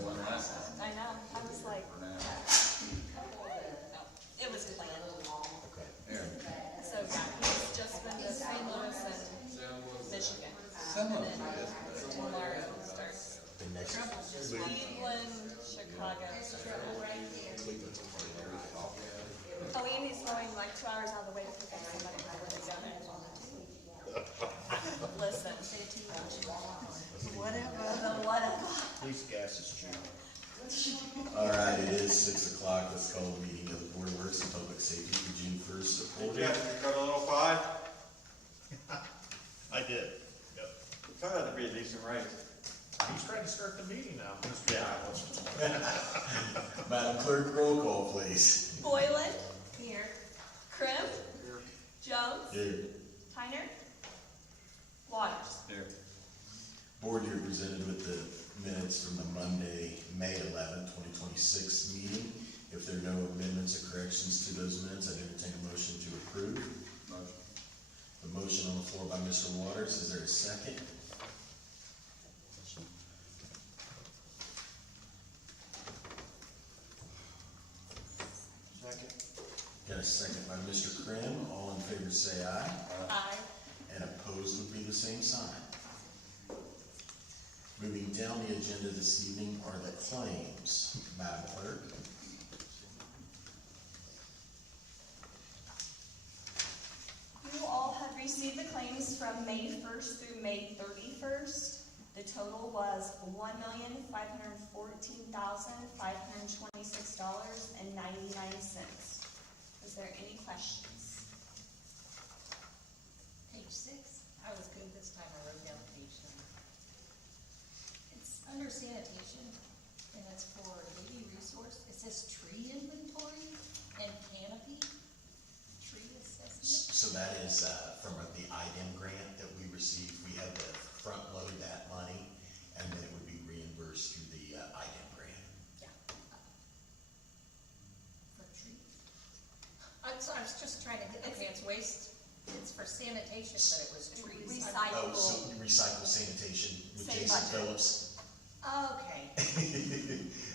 I know, I was like, it was planned. Okay. So, yeah, he's just been to St. Louis and Michigan. Some of And them then is, but tomorrow starts The next week. Cleveland, Chicago. Oh, and he's going like 2 hours out of the way to pick up somebody before they go there. Listen. Whatever. Police gas is cheap. All right, it is 6 o'clock. Let's call the meeting of the Board of Works and Public Safety for June 1st. Hey Jeff, you cut a little pie? I did. Yep. Turned out to be a decent raise. He's trying to start the meeting now. Yeah. Madam Clerk, roll call, please. Boylan. Here. Krim. Jones. Here. Tyner. Waters. Here. Board, you're presented with the minutes from the Monday, May 11th, 2026 meeting. If there are no amendments or corrections to those minutes, I'd entertain a motion to approve. motion. The motion on the floor by Mr. Waters. Is there a second? Second. Got a second by Mr. Krim. All in favor say aye. Aye. And opposed would be the same sign. Moving down the agenda this evening are the claims. Madam Clerk. You all have received the claims from May 1st through May 31st. The total was $1,514,526.99. Is there any questions? Page 6, I was good this time, I wrote down page 7. It's under sanitation, and it's for daily resource. It says tree inventory and canopy, tree assessment. So that is from the IDEM grant that we received. We had to front load that money and then it would be reimbursed through the IDEM grant. Yeah. For trees. I was just trying to get, okay, it's waste, it's for sanitation, but it was trees. Oh, so recycle sanitation with Same Jason budget. Phillips. Okay.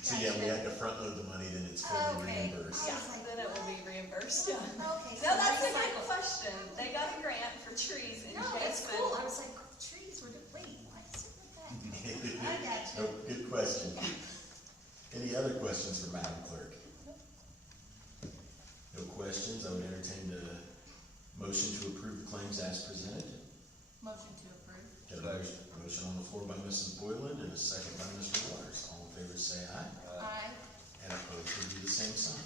So yeah, we had to front load the money, then it's fully Okay. reimbursed. Yeah, then it will be reimbursed, yeah. Okay. No, that's a good question. They got a grant for trees in No, that's Jason. cool. I was like, trees were, wait, why is it like that? I got you. Oh, good question. Any other questions for Madam Clerk? No questions. I would entertain the motion to approve the claims as presented. Motion to approve. Got a motion on the floor by Mrs. Boylan and a second by Mr. Waters. All in favor say aye. Aye. And opposed would be the same sign.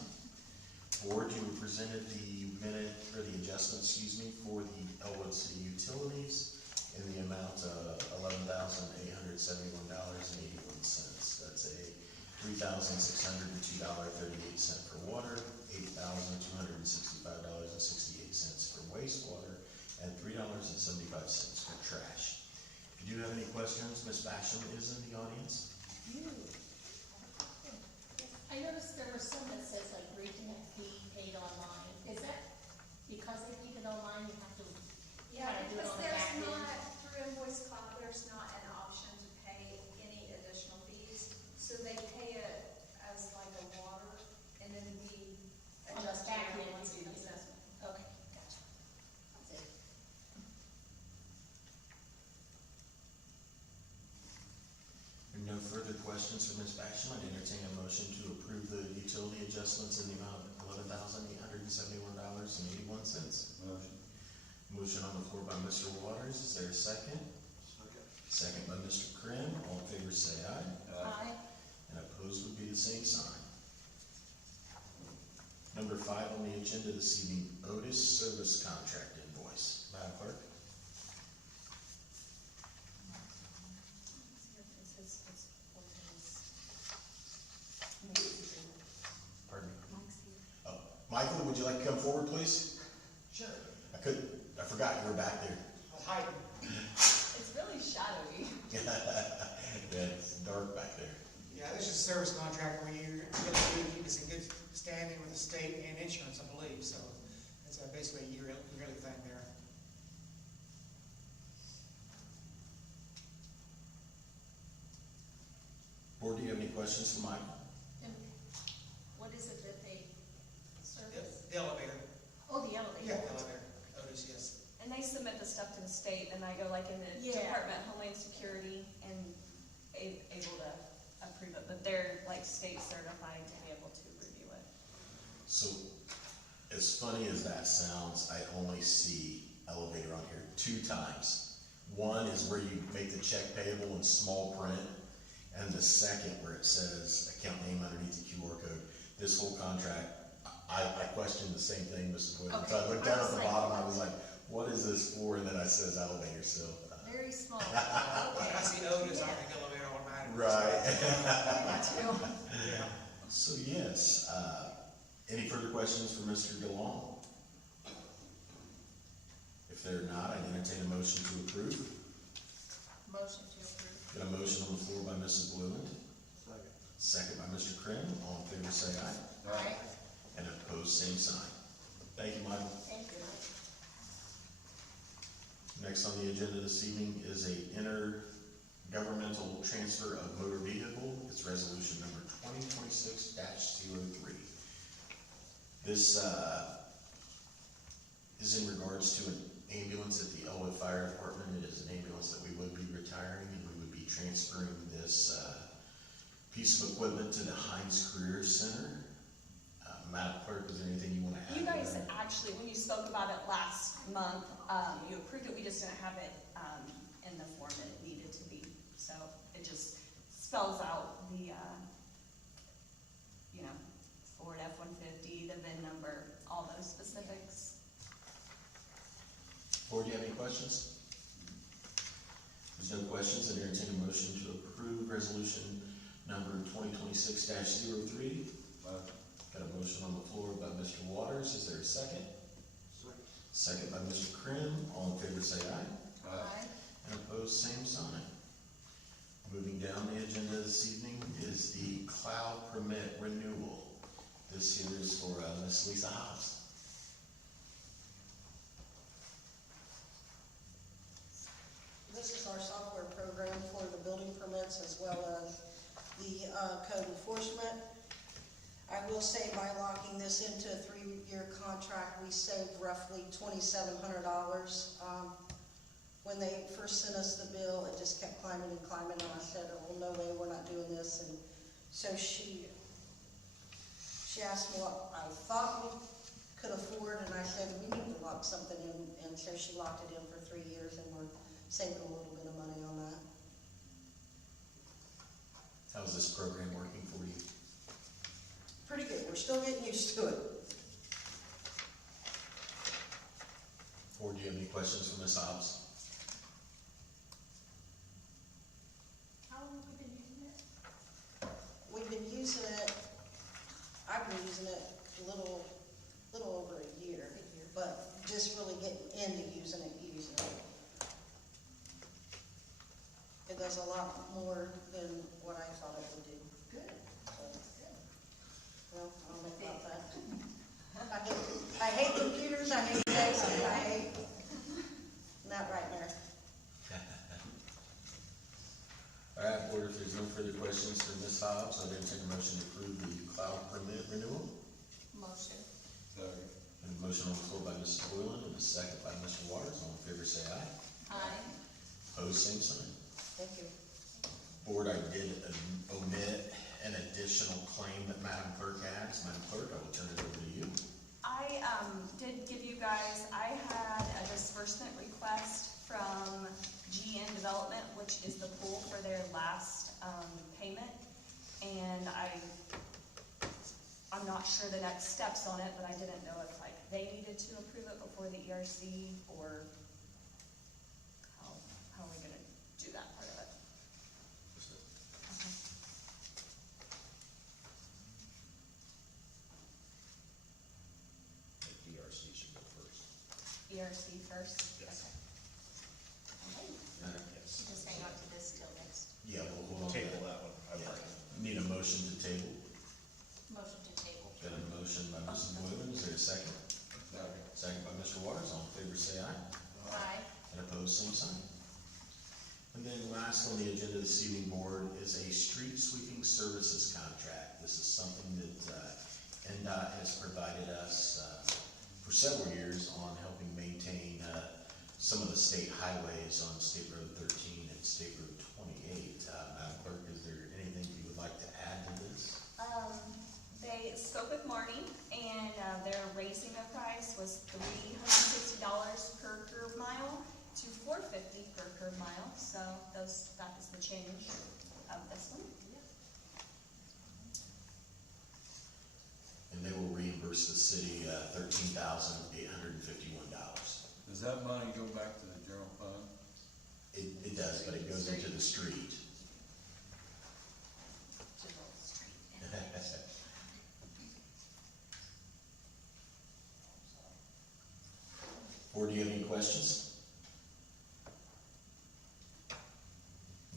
Board, you were presented the adjustment, for the Elwood City Utilities in the amount of $11,871.81. That's a $3,602.38 for water, $8,265.68 for wastewater, and $3.75 for trash. If you do have any questions, Ms. Basham is in the audience. I noticed there was some that says like reconnect fee paid online. Is that because they paid it online, you have to Yeah, kinda do it because on the there's back end? not, through Invoice Cloud, there's not an option to pay any additional fees. So they pay it as like a water, and then we On the adjust back it end, once you we do use that. it. Okay, gotcha. That's it. If no further questions for Ms. Basham, I'd entertain a motion to approve the utility adjustments in the amount of $11,871.81. Motion. Motion on the floor by Mr. Waters. Is there a second? Second by Mr. Krim. All in favor say aye. Aye. And opposed would be the same sign. Number 5 on the agenda this evening, Otis Service Contract Invoice. Madam Clerk? Pardon me? Oh, Michael, would you like to come forward, please? Sure. I forgot you were back there. Hi. It's really shadowy. Yeah, it's dark back there. Yeah, this is a service contract where you're gonna keep us in good standing with the state and insurance, I believe, so it's basically a yearly thing there. Board, do you have any questions for Michael? And what is it that they service? The elevator, Oh, the elevator. yeah, the elevator, Otis, yes. And they submit the stuff to the state, and I go like in the Yeah. Department of Homeland Security and able to approve it, but they're like state certified to be able to review it. So, as funny as that sounds, I only see elevator on here 2 times. One is where you make the check payable in small print, and the second where it says account name underneath the QR code. This whole contract, I questioned the same thing, Mr. Boyd. Okay. So I looked down I at was the like, bottom, I was like, what is this for? And then I says elevator, so. Very small. I see Otis, I think elevator automatic. Right. Yeah. So yes, any further questions for Mr. DeLong? If there are not, I entertain a motion to approve. Motion to approve. Got a motion on the floor by Mrs. Blument, second by Mr. Krim. All in favor say aye. Aye. And opposed, same sign. Thank you, Michael. Thank you. Next on the agenda this evening is a intergovernmental transfer of motor vehicle. It's resolution number 2026-03. This is in regards to an ambulance at the Elwood Fire Department. It is an ambulance that we would be retiring, and we would be transferring this piece of equipment to the Heinz Career Center. Madam Clerk, is there anything you want to add? You guys there? actually, when you spoke about it last month, you approved it, we just didn't have it, in the form that it needed to be. So it just spells out the, you know, Ford F-150, the VIN number, all those specifics. Board, do you have any questions? There's no questions, I entertain a motion to approve resolution number 2026-03. Got a motion on the floor by Mr. Waters, is there a second? Second by Mr. Krim, all in favor say aye. Aye. And opposed, same sign. Moving down the agenda this evening is the cloud permit renewal. This here is for Miss Lisa Hobbs. This is our software program for the building permits as well as the code enforcement. I will say by locking this into a 3-year contract, we saved roughly $2,700. When they first sent us the bill, it just kept climbing and climbing, and I said, oh, no way, we're not doing this. And so she asked me what I thought we could afford, and I said, we need to lock something in, and so she locked it in for 3 years, and we're saving a little bit of money on that. How's this program working for you? Pretty good, we're still getting used to it. Board, do you have any questions for Ms. Hobbs? How long have we been using it? We've been using it, I've been using it a little over a year, but just really getting into using it. It does a lot more than what I thought it would do. Good. So, well, I don't know about that. I hate computers, I hate texting, I hate, not right there. All right, Board, if there's no further questions for Ms. Hobbs, I'd entertain a motion to approve the cloud permit renewal. Motion. And a motion on the floor by Mrs. Boylan and a second by Mr. Waters. All in favor say aye. Aye. Opposed, same sign. Thank you. Board, I did omit an additional claim that Madam Clerk has. Madam Clerk, I will turn it over to you. I, did give you guys, I had a disbursement request from GN Development, which is the pool for their last, payment. And I'm not sure the next steps on it, but I didn't know if like they needed to approve it before the ERC or how are we gonna do that part of it? Okay. The DRC should go first. ERC first? Yes. Okay. Should just hang on to this till next. Yeah, we'll hold on to Table that. that one. I've Yeah. already- Need a motion to table. Motion to table. Got a motion by Mrs. Boylan. Is there a second? Second by Mr. Waters. All in favor say aye. Aye. And opposed, same sign. And then last on the agenda this evening, board, is a street sweeping services contract. This is something that NDOT has provided us for several years on helping maintain some of the state highways on State Road 13 and State Road 28. Madam Clerk, is there anything you would like to add to this? They spoke with Marty, and their raising their price was $360 per curb mile to $450 per curb mile, so that is the change of this one. And they will reimburse the city $13,851. Does that money go back to the general fund? It does, but it goes into the street. Board, do you have any questions?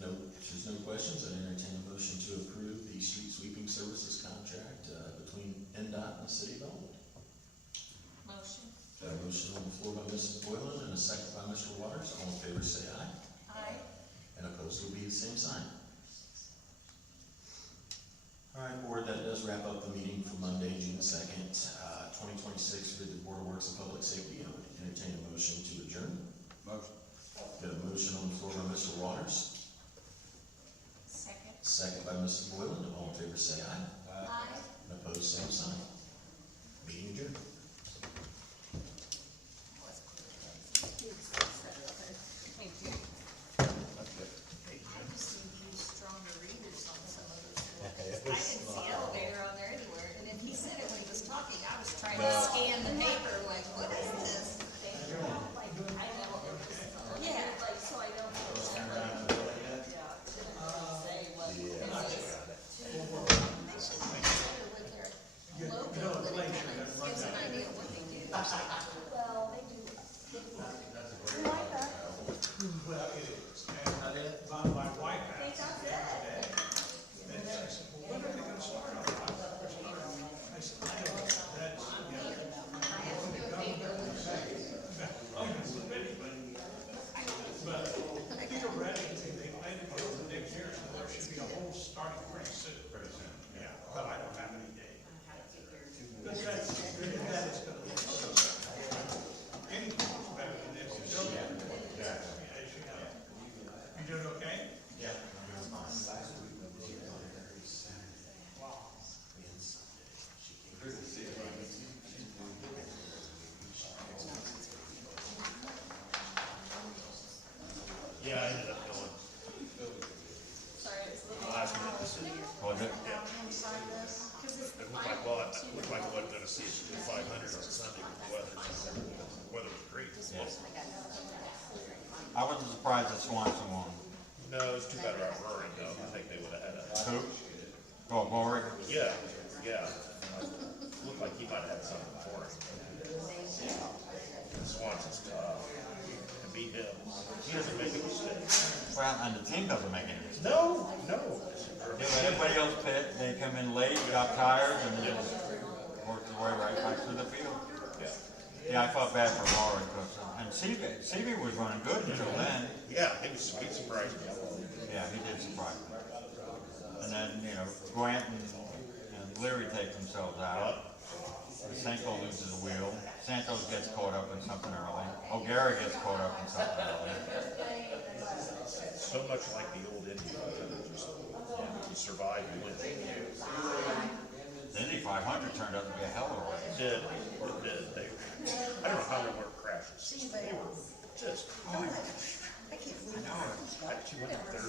No, if there's no questions, I entertain a motion to approve the street sweeping services contract between NDOT and the city of Elmwood. Motion. Got a motion on the floor by Mrs. Boylan and a second by Mr. Waters. All in favor say aye. Aye. And opposed will be the same sign. All right, board, that does wrap up the meeting for Monday, June 2nd, 2026 for the Board of Works and Public Safety. I would entertain a motion to adjourn. Motion. Got a motion on the floor by Mr. Waters, Second. second by Mrs. Boylan. All in favor say aye. Aye. And opposed, same sign. Meeting adjourned. Thank you. I just need to use stronger readers on some of those books. I didn't see elevator on there anywhere, and then he said it when he was talking, I was trying to scan the paper, like, what is this? Yeah. Like, so I don't know. They should be better with their logo, but it kind of gives an idea of what they do. Well, they do. You like that? Well, it is. And my wife They asked, got that. when are they gonna start on that? I said, I don't know. That's, but theoretically, they plan to go the next year, so there should be a whole starting pretty soon. Yeah, but I don't have any date. But that's, that is gonna look so anything's better than this. You doing okay? Yeah. Yeah, I ended up going. Sorry, it's a little. Last minute decision. Was it? Yeah. It looked like, well, it looked like I wasn't gonna see it till 500 on Sunday with the weather. The weather was great. I wasn't surprised that Swanson won. No, it was too bad about Roaring though. I think they would have had a. Who? Oh, Glory? Yeah, yeah. Looked like he might have had something for him. Swanson's tough. And beat him. He doesn't make a mistake. Well, and the team doesn't make any mistakes. No. Everybody else pit, they come in late, got tired, and then just worked their way right back through the field. Yeah. Yeah, I felt bad for Glory, and Seavey was running good until then. Yeah, he surprised me. Yeah, he did surprise me. And then, Grant and Leary take themselves out. Senko loses the wheel. Santos gets caught up in something early. O'Gara gets caught up in something early. So much like the old Indians, just you survive, you win. The Indy 500 turned out to be a hell of a race. It did. I don't know how there weren't crashes. They were just. I can't believe that. She went up there.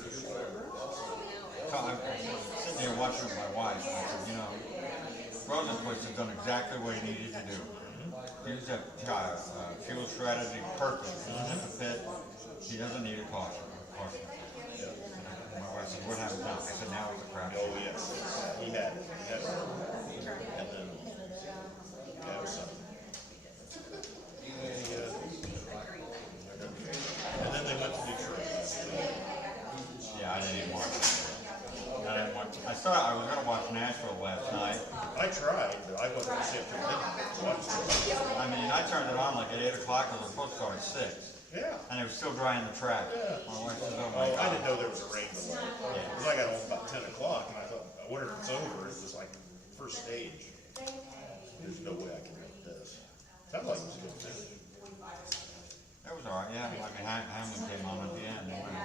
So I'm sitting there watching with my wife, and I said, Rosenquist has done exactly what he needed to do. Used that fuel strategy perfect. At the pit, he doesn't need a caution. My wife said, what happened now? I said, now it's a crash. Oh, yes. He had it. And then, yeah, it was something. And then they went to Detroit. Yeah, I didn't even watch it. I was gonna watch Nashville last night. I tried, but I wasn't going to sit for a minute. I mean, I turned it on like at 8 o'clock, because it was supposed to start at 6. Yeah. And it was still dry in the track. Yeah. My wife says, oh Oh, my I God. didn't know there was a rain delay. Cause I got home about 10 o'clock and I thought, I wonder if it's over. It was like first stage. There's no way I can make this. Sounded like it was a good finish. It was all right, yeah. I mean, Hamlin came on at the end. It went,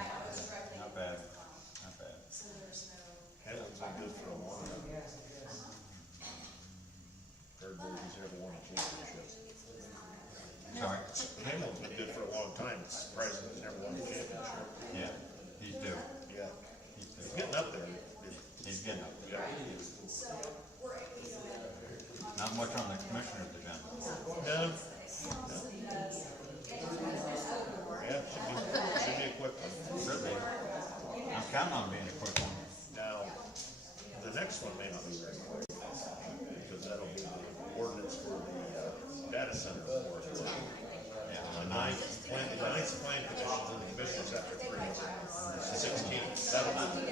not bad, not bad. Hamlin's been good for a long time. Heard that he's never won a championship. Sorry. Hamlin's been good for a long time. It's surprising he's never won a championship. Yeah, he's due. Yeah. He's He's due. getting up there. He's getting up there. Yeah. Not much on the commissioner's agenda. No. Yeah, should be a quick one. Should be. I'm counting on being a quick one. Now, the next one may not be very quick, because that'll be the ordinance for the data center board. Yeah, The the ninth. ninth plan commission and the commissioners after 3/16. That'll be,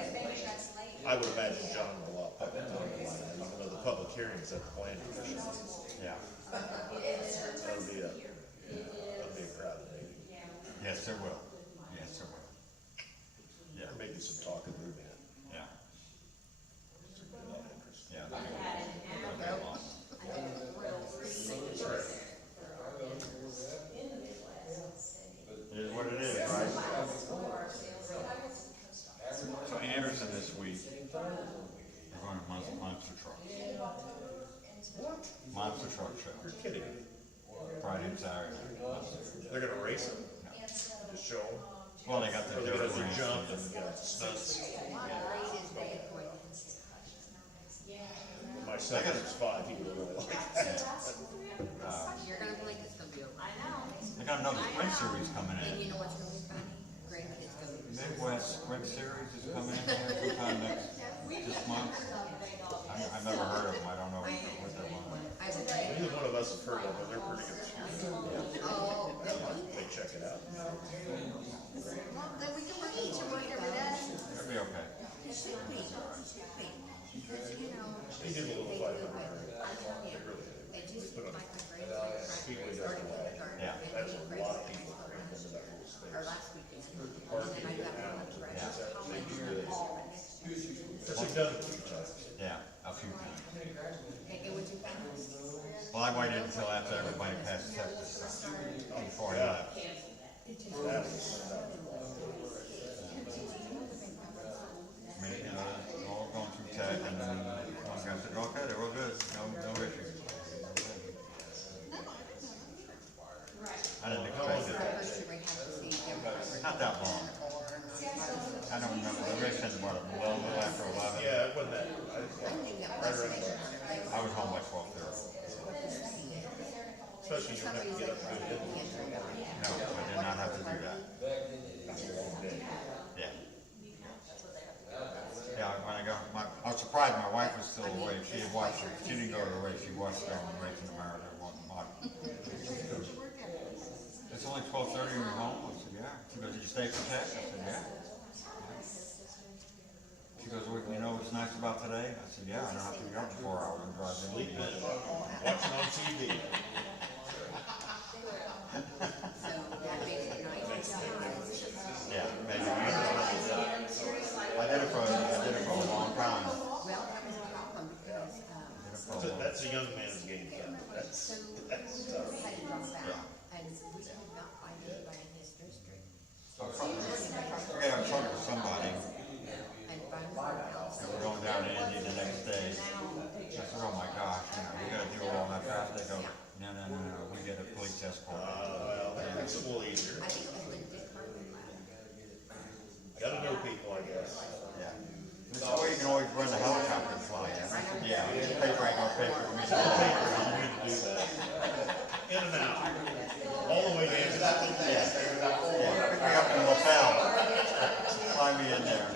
I would imagine John will up public time, even though the public hearing is at the plan commission. Yeah. That'll be a crowded meeting. Yes, it will. Yes, it will. Yeah, There may be some talk of moving it. yeah, There's a lot of interest. yeah. That'll be a lot. It is what it is, right? So Anderson this week, they're going to Monster Truck. What? Monster Truck Show. You're kidding. Friday and Saturday. They're gonna race them? Just show them? Well, they got Or the they're dirt gonna ranch. jump and stunts? My son is 5, he would really like that. You're gonna believe it's gonna be over. I know. They got another sprint series coming And in. you know what's really funny? Grandkids go to. Midwest Sprint Series is coming in here sometime this month. I've never heard of them. I don't know what they're on. I have a grand. Neither one of us have heard of them, they're pretty good. Oh, They check it out. well, then we can work each and whatever that. It'll be okay. It should be, because, you know. They did a little they 500. do it. I tell you, it just like my grandfather started kindergarten. Yeah. And That's he a raised lot of me people crammed into that little or space. last weekend. And then I got one of the rest of college all next year. They've done it a few times. Yeah, a few times. Can't get what you found. Well, I waited until after everybody passed the test before I left. That was, I mean, you know, all going through tech and then one guy said, okay, they're all good, no issues. I didn't expect it. First year we had to see everybody. Not that long. I don't remember, the race ended about a little after 11. yeah, it wasn't that, I think that right was around, it. I was home by 12:30. especially you don't have to get up and go in. No, I did not have to do that. Yeah. Yeah, when I got, I was surprised my wife was still awake. She had watched it. She didn't go to the race. She watched it on the race in America. It's only 12:30 and you're home? I said, yeah. She goes, did you stay for tech? I said, yeah. She goes, well, you know what's nice about today? I said, yeah, I don't have to be up for 4 hours and drive in. Sleep in, watching on TV. So that makes it nice. Yeah, maybe. I did it for a long time. Well, that was a problem because, That's a young man's game, that's tough. we had to drop out and we could not find anybody in his district. Okay, I'm talking to somebody. And find someone else. And we're going down to Indy the next day. I said, oh my gosh, you know, we gotta do all that fast. They go, no, we get a police escort. Well, that makes it a little easier. I think it was when Dick Murphy left. Gotta know people, I guess. Yeah. This way you can always run the helicopter and fly in. Yeah, paper ain't gonna pay for me. You need to do that. In and out, all the way down. Pick me up in the lapel. Fly me in there.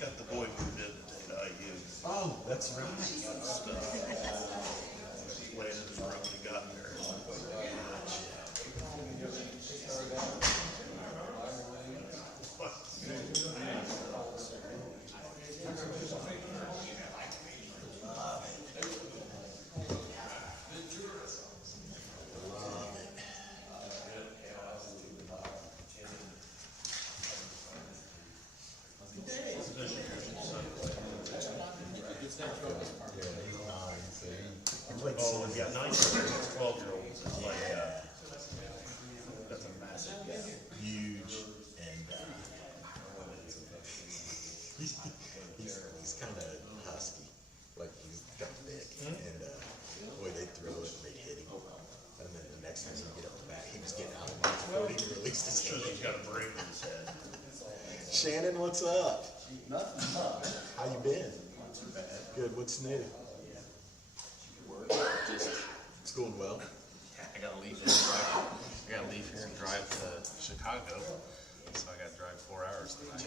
Got the boy moved in today to IU. Oh, that's right. Landon has probably gotten there. Oh, and yeah, 9-year-olds, 12-year-olds is like, that's a massive gap. Huge, and, he's kinda husky, like he's got thick, and, boy, they'd throw it and they'd hit him. And then the next time he'd get up the bat, he was getting out of bounds before he released his Shows he's hand. got a brain in his head. Shannon, what's up? Nothing much. How you been? Not too bad. Good, what's new? It's going well. I gotta leave here and drive. I gotta leave here and drive to Chicago. So I gotta drive 4 hours tonight.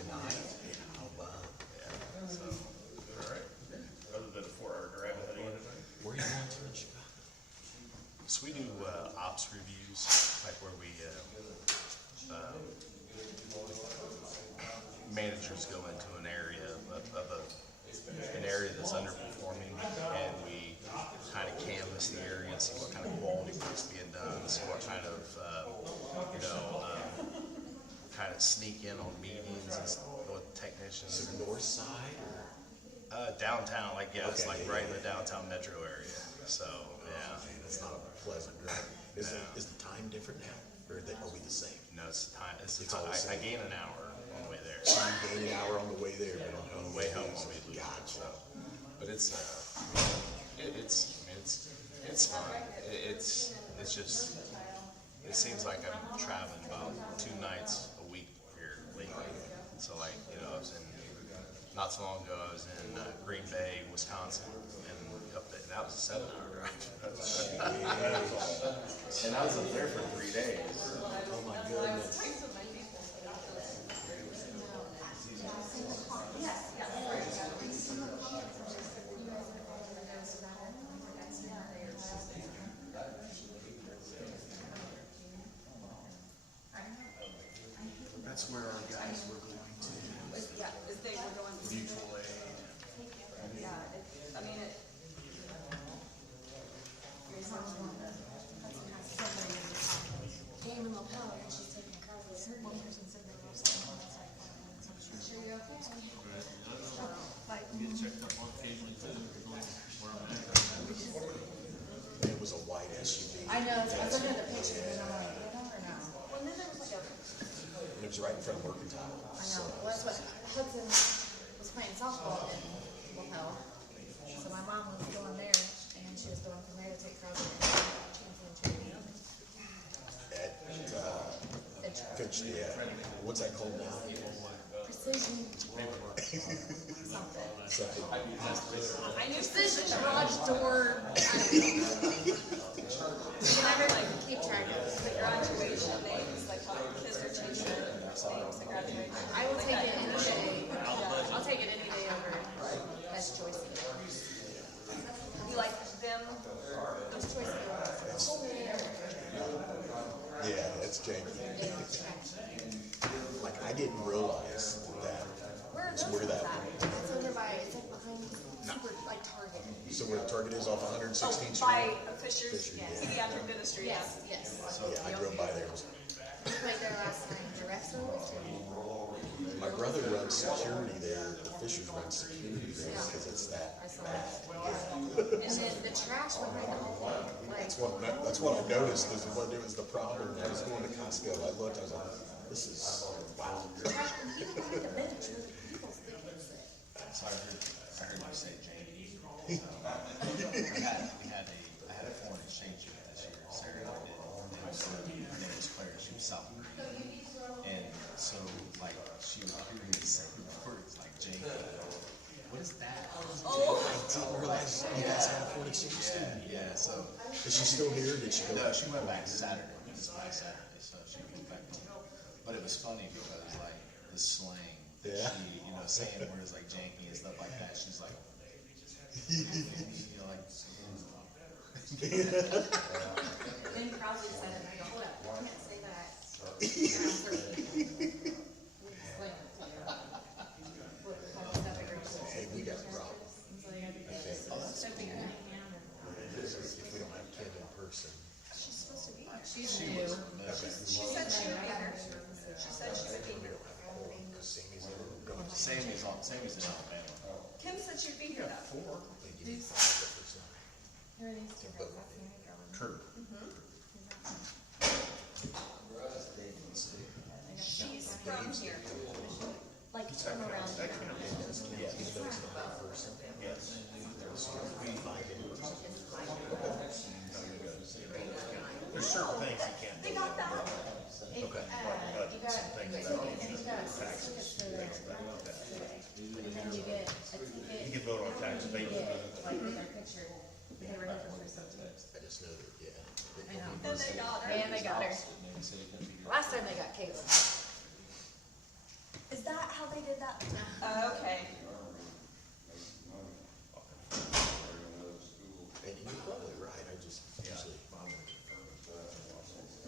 Oh, wow. Yeah. So All right. Other than a 4-hour drive ahead of you tonight. Where are you going to in Chicago? we do ops reviews, like where we managers go into an area an area that's underperforming, and we kind of canvass the area and see what kind of quality work's being done, see what kind of kind of sneak in on meetings and with technicians. Is it north side or? Downtown, like it's Okay, like yeah, right in yeah. the downtown metro area. So yeah. Man, that's not a pleasant drive. Is No. is the time different now, or are we the same? No, it's time. It's It's time. all the I same. gain an hour on the way there. So you gain an hour on the way there, but On the way home, I'll be losing. Gotcha. So, but it's it's fun. It's just it seems like I'm traveling about 2 nights a week here lately. So like I was in not so long ago. I was in Green Bay, Wisconsin, and up there. That was a 7-hour drive. And I was up there for 3 days. Oh my goodness. That's where our guys were going to. Yeah, if they were going to. Mutual aid. Yeah, I mean, it. Game in lapel, and she's taking classes. One person said they were saying it's like 5 minutes. Sure, you okay? Get checked up on occasionally too, where I'm at. It was a white SUV. I know, I was looking at the picture, and I'm like, you know or no? Well, then there was like a. And it was right in front of Mercantile. I know, well, that's what Hudson was playing softball in lapel. So my mom was going there, and she was going from there to take Crosby to Chancellor Training. At, Finch, yeah. What's that called now? Precision. Something. So, I knew. Precision garage door. I don't know. You can never like keep track of The it. graduation names, like how the kids are changing their names at graduation. I will take it any day. I'll take it any day over Best Choice. You like them? Best Choice. yeah, that's janky. Like, I didn't realize that. Where are It's those where that- at? It's over by, it's like behind, super, like Target. So where the Target is off 116th Oh, by Street? Fisher's Fisher, Pediatric Dentistry, Yes, yes. Yeah, I drove by there. We played there last night. The refs are always good. My brother runs security there. The Fishers run security there because it's that I saw bad. that. And then the trash behind the whole thing, like, That's what I noticed is what it was the problem. I was going to Costco. I looked. I was like, this is wow. trash, and even behind the bench where people stick and sit. So I heard you say Jamie. I had a foreign exchange Is she still here? Did she go? No, she went back Saturday, this last Saturday, so she came back. But it was funny because like the slang, Yeah. she, you know, saying words like janky and stuff like that, she's like, you know, like, Then Crosby said it, and I go, hold up, you can't say that. Hey, we got problems. So big hanging out. If we don't have Kim in person. She's supposed to be. She's new. She said she would be here. She said she would be here. Sammy's going to Sammy's in Alabama. Kim said she'd be here though. Kurt. She's from here. Like from around here. Yeah, he's going to that person. Yes. There's certain things you can't do. They got that. You got, Some things and about you got taxes, tickets for things like that. and then you get a ticket. You can vote on tax You abatement. get, like, with their picture, they were looking for something. I just know that, yeah. I know. Then they got her. And they got her. Last time they got Caitlin. Is that how they did that? Okay. And you're probably right, I just usually.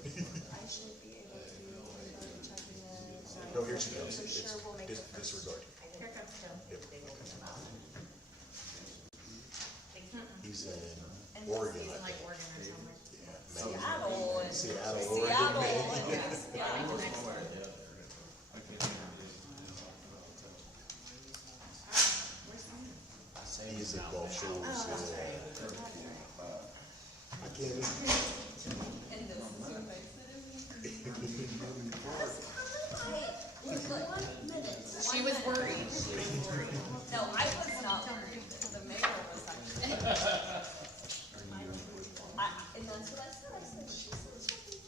I should be able to check in No, here she goes. I'm sure we'll make it first. Disregard. Here comes Phil. Yep. He's in And Oregon, He's I in like think. Oregon or somewhere. Yeah, Seattle and. Seattle, Seattle Oregon. and, yeah. Next word. He's in Gulf Shores. Yeah. I can't even. And this is your She was worried. No, I was not worried. The mayor was actually. And that's what I said. I said, she said something.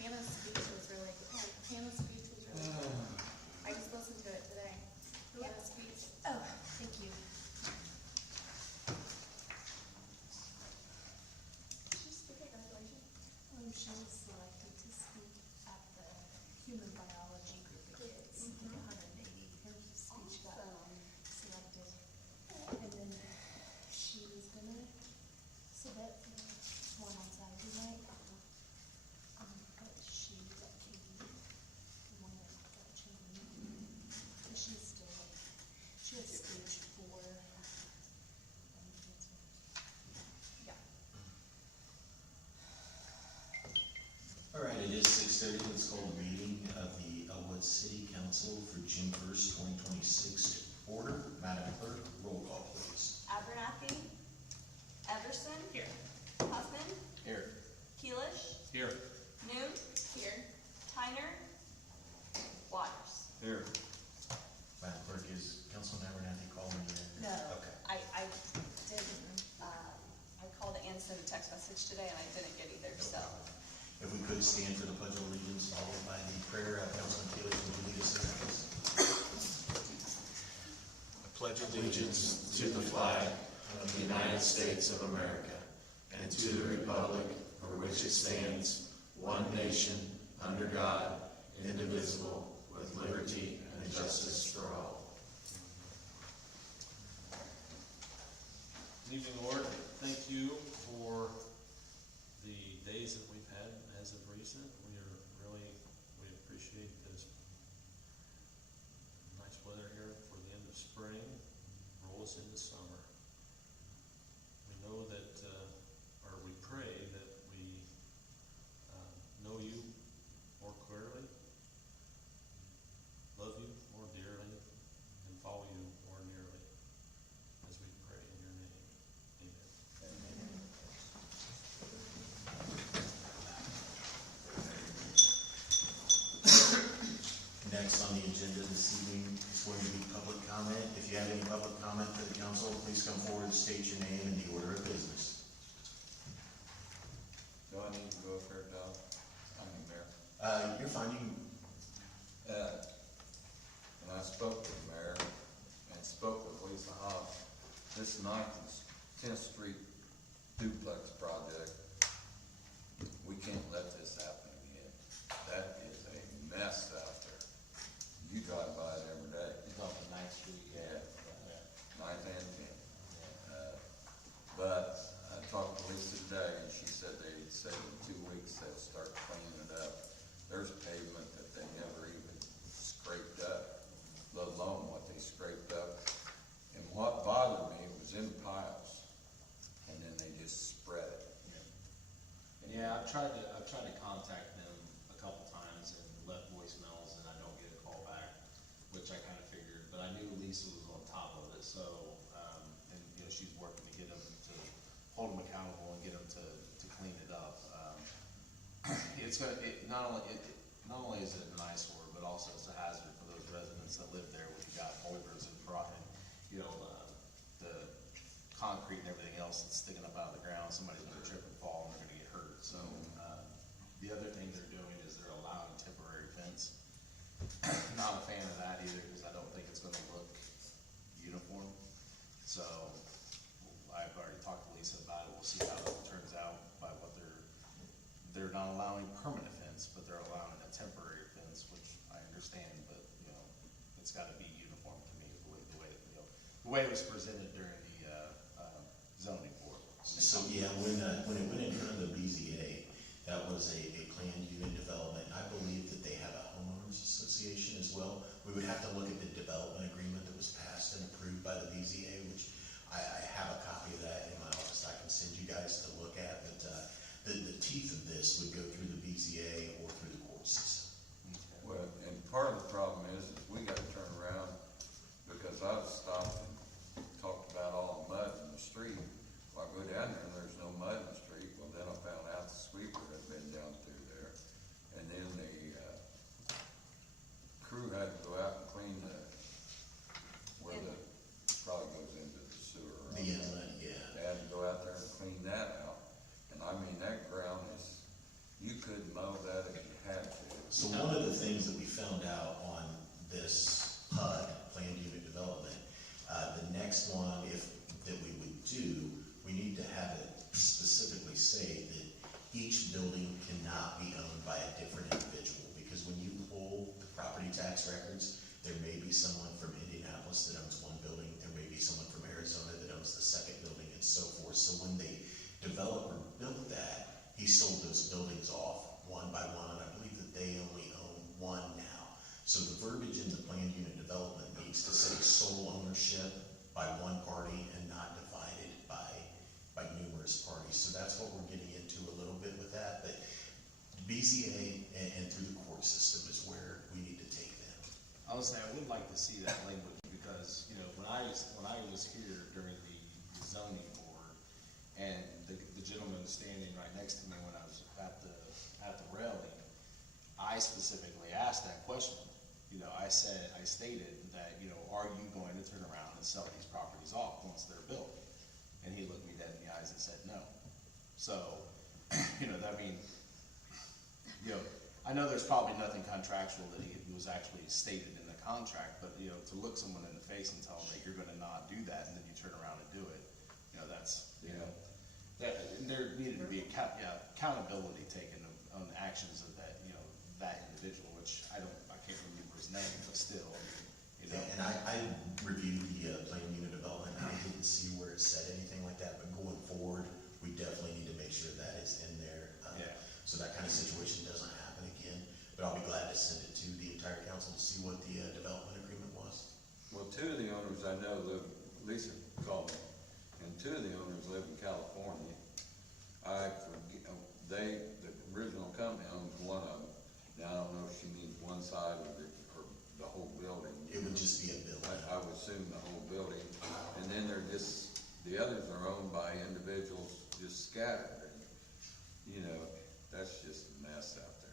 Hannah's speech was really good. Hannah's speech was really good. I just listened to it today. Hannah's speech. Oh, thank you. Did she speak at graduation? She was selected to speak at the human biology group of kids, like 180. Her speech got selected. And then she was gonna submit for the one on Saturday night. But she got Katie, the one that got chosen. But she's still, she has stage 4 cancer. Yeah. All right, it is 6:30. Let's call the meeting of the Elwood City Council for June 1st, 2026 order. Madam Clerk, roll call, please. Abernathy. Everson. Here. Huffman. Here. Keelish. Here. Noon. Here. Tyner. Waters. Here. Madam Clerk, is Councilman Abernathy calling you in? No. Okay. I did, I called and sent a text message today and I didn't get either, so. If we could stand for the Pledge of Allegiance, followed by the prayer, Councilman Keeler, can you lead us in this? I pledge Allegiance to the flag of the United States of America and to the republic for which it stands, one nation, under God, indivisible, with liberty and justice for all. Good evening, Lord. Thank you for the days that we've had as of recent. We appreciate this nice weather here for the end of spring. Roll us into summer. We know that, or we pray that we know you more clearly, love you more dearly, and follow you more nearly. As we pray in your name. Amen. Next on the agenda this evening is going to be public comment. If you have any public comment for the council, please come forward, state your name and the order of business. Do I need to go up there, Doug? I mean, Mayor. You're fine, you can, And I spoke with the mayor, and this 9th and 10th Street duplex project, we can't let this happen again. That is a mess out there. You drive by it every day. It's off the Ninth Street. Yeah. 9th and 10th. But I talked to Lisa today, and she said they said in 2 weeks they'll start cleaning it up. There's pavement that they never even scraped up, let alone what they scraped up. And what bothered me was in piles, and then they just spread it. Yeah, I've tried to contact them a couple times and left voicemails, and I don't get a call back, which I kind of figured, but I knew Lisa was on top of it, so, and, you know, she's working to get them to hold them accountable and get them to clean it up. It's gonna, not only is it an eyesore, but also it's a hazard for those residents that live there, when you got boulders and rotten, you know, the concrete and everything else that's sticking up out of the ground, somebody's gonna trip and fall and they're gonna get hurt. So, the other thing they're doing is they're allowing temporary fence. Not a fan of that either, because I don't think it's gonna look uniform. So, I've already talked to Lisa about it, we'll see how that turns out by what they're not allowing permanent fence, but they're allowing a temporary fence, which I understand, but, you know, it's gotta be uniform to me, the way it was presented during the, zoning board. So, yeah, when it went in front of the BZA, that was a planned unit development. I believe that they have a homeowners association as well. We would have to look at the development agreement that was passed and approved by the BZA, which I have a copy of that in my office I can send you guys to look at, but, the teeth of this would go through the BZA or through the court system. Well, and part of the problem is we gotta turn around, because I've stopped and talked about all the mud in the street. Well, I go down there and there's no mud in the street. Well, then I found out the sweeper had been down through there. And then the, crew had to go out and clean where the, probably goes into the sewer. The inlet, yeah. They had to go out there and clean that out. And I mean, that ground is, you couldn't mow that if you had to. So one of the things that we found out on this PUD, planned unit development, the next one, that we would do, we need to have it specifically say that each building cannot be owned by a different individual, because when you pull the property tax records, there may be someone from Indianapolis that owns one building, there may be someone from Arizona that owns the second building, and so forth. So when the developer built that, he sold those buildings off one by one, and I believe that they only own one now. So the verbiage in the planned unit development needs to say sole ownership by one party and not divided by numerous parties. So that's what we're getting into a little bit with that, but BZA and through the court system is where we need to take them. I was saying, I would like to see that language, because, you know, when I was here during the zoning board, and the gentleman was standing right next to me when I was at the railing, I specifically asked that question. You know, I stated that, you know, are you going to turn around and sell these properties off once they're built? And he looked me dead in the eyes and said no. So, you know, I mean, you know, I know there's probably nothing contractual that was actually stated in the contract, but, you know, to look someone in the face and tell them that you're gonna not do that, and then you turn around and do it, you know, that's, you know, there needed to be accountability taken on the actions of that, you know, that individual, which I can't remember his name, but still, you know. And I reviewed the planned unit development, and I didn't see where it said anything like that, but going forward, we definitely need to make sure that is in there. So that kind of situation doesn't happen again, but I'll be glad to send it to the entire council to see what the development agreement was. Well, two of the owners I know live, Lisa called me, and two of the owners live in California. The original company owns one of them. Now, I don't know if she means one side or the whole building. It would just be a building. I would assume the whole building. And then the others are owned by individuals just scattered. And, you know, that's just a mess out there.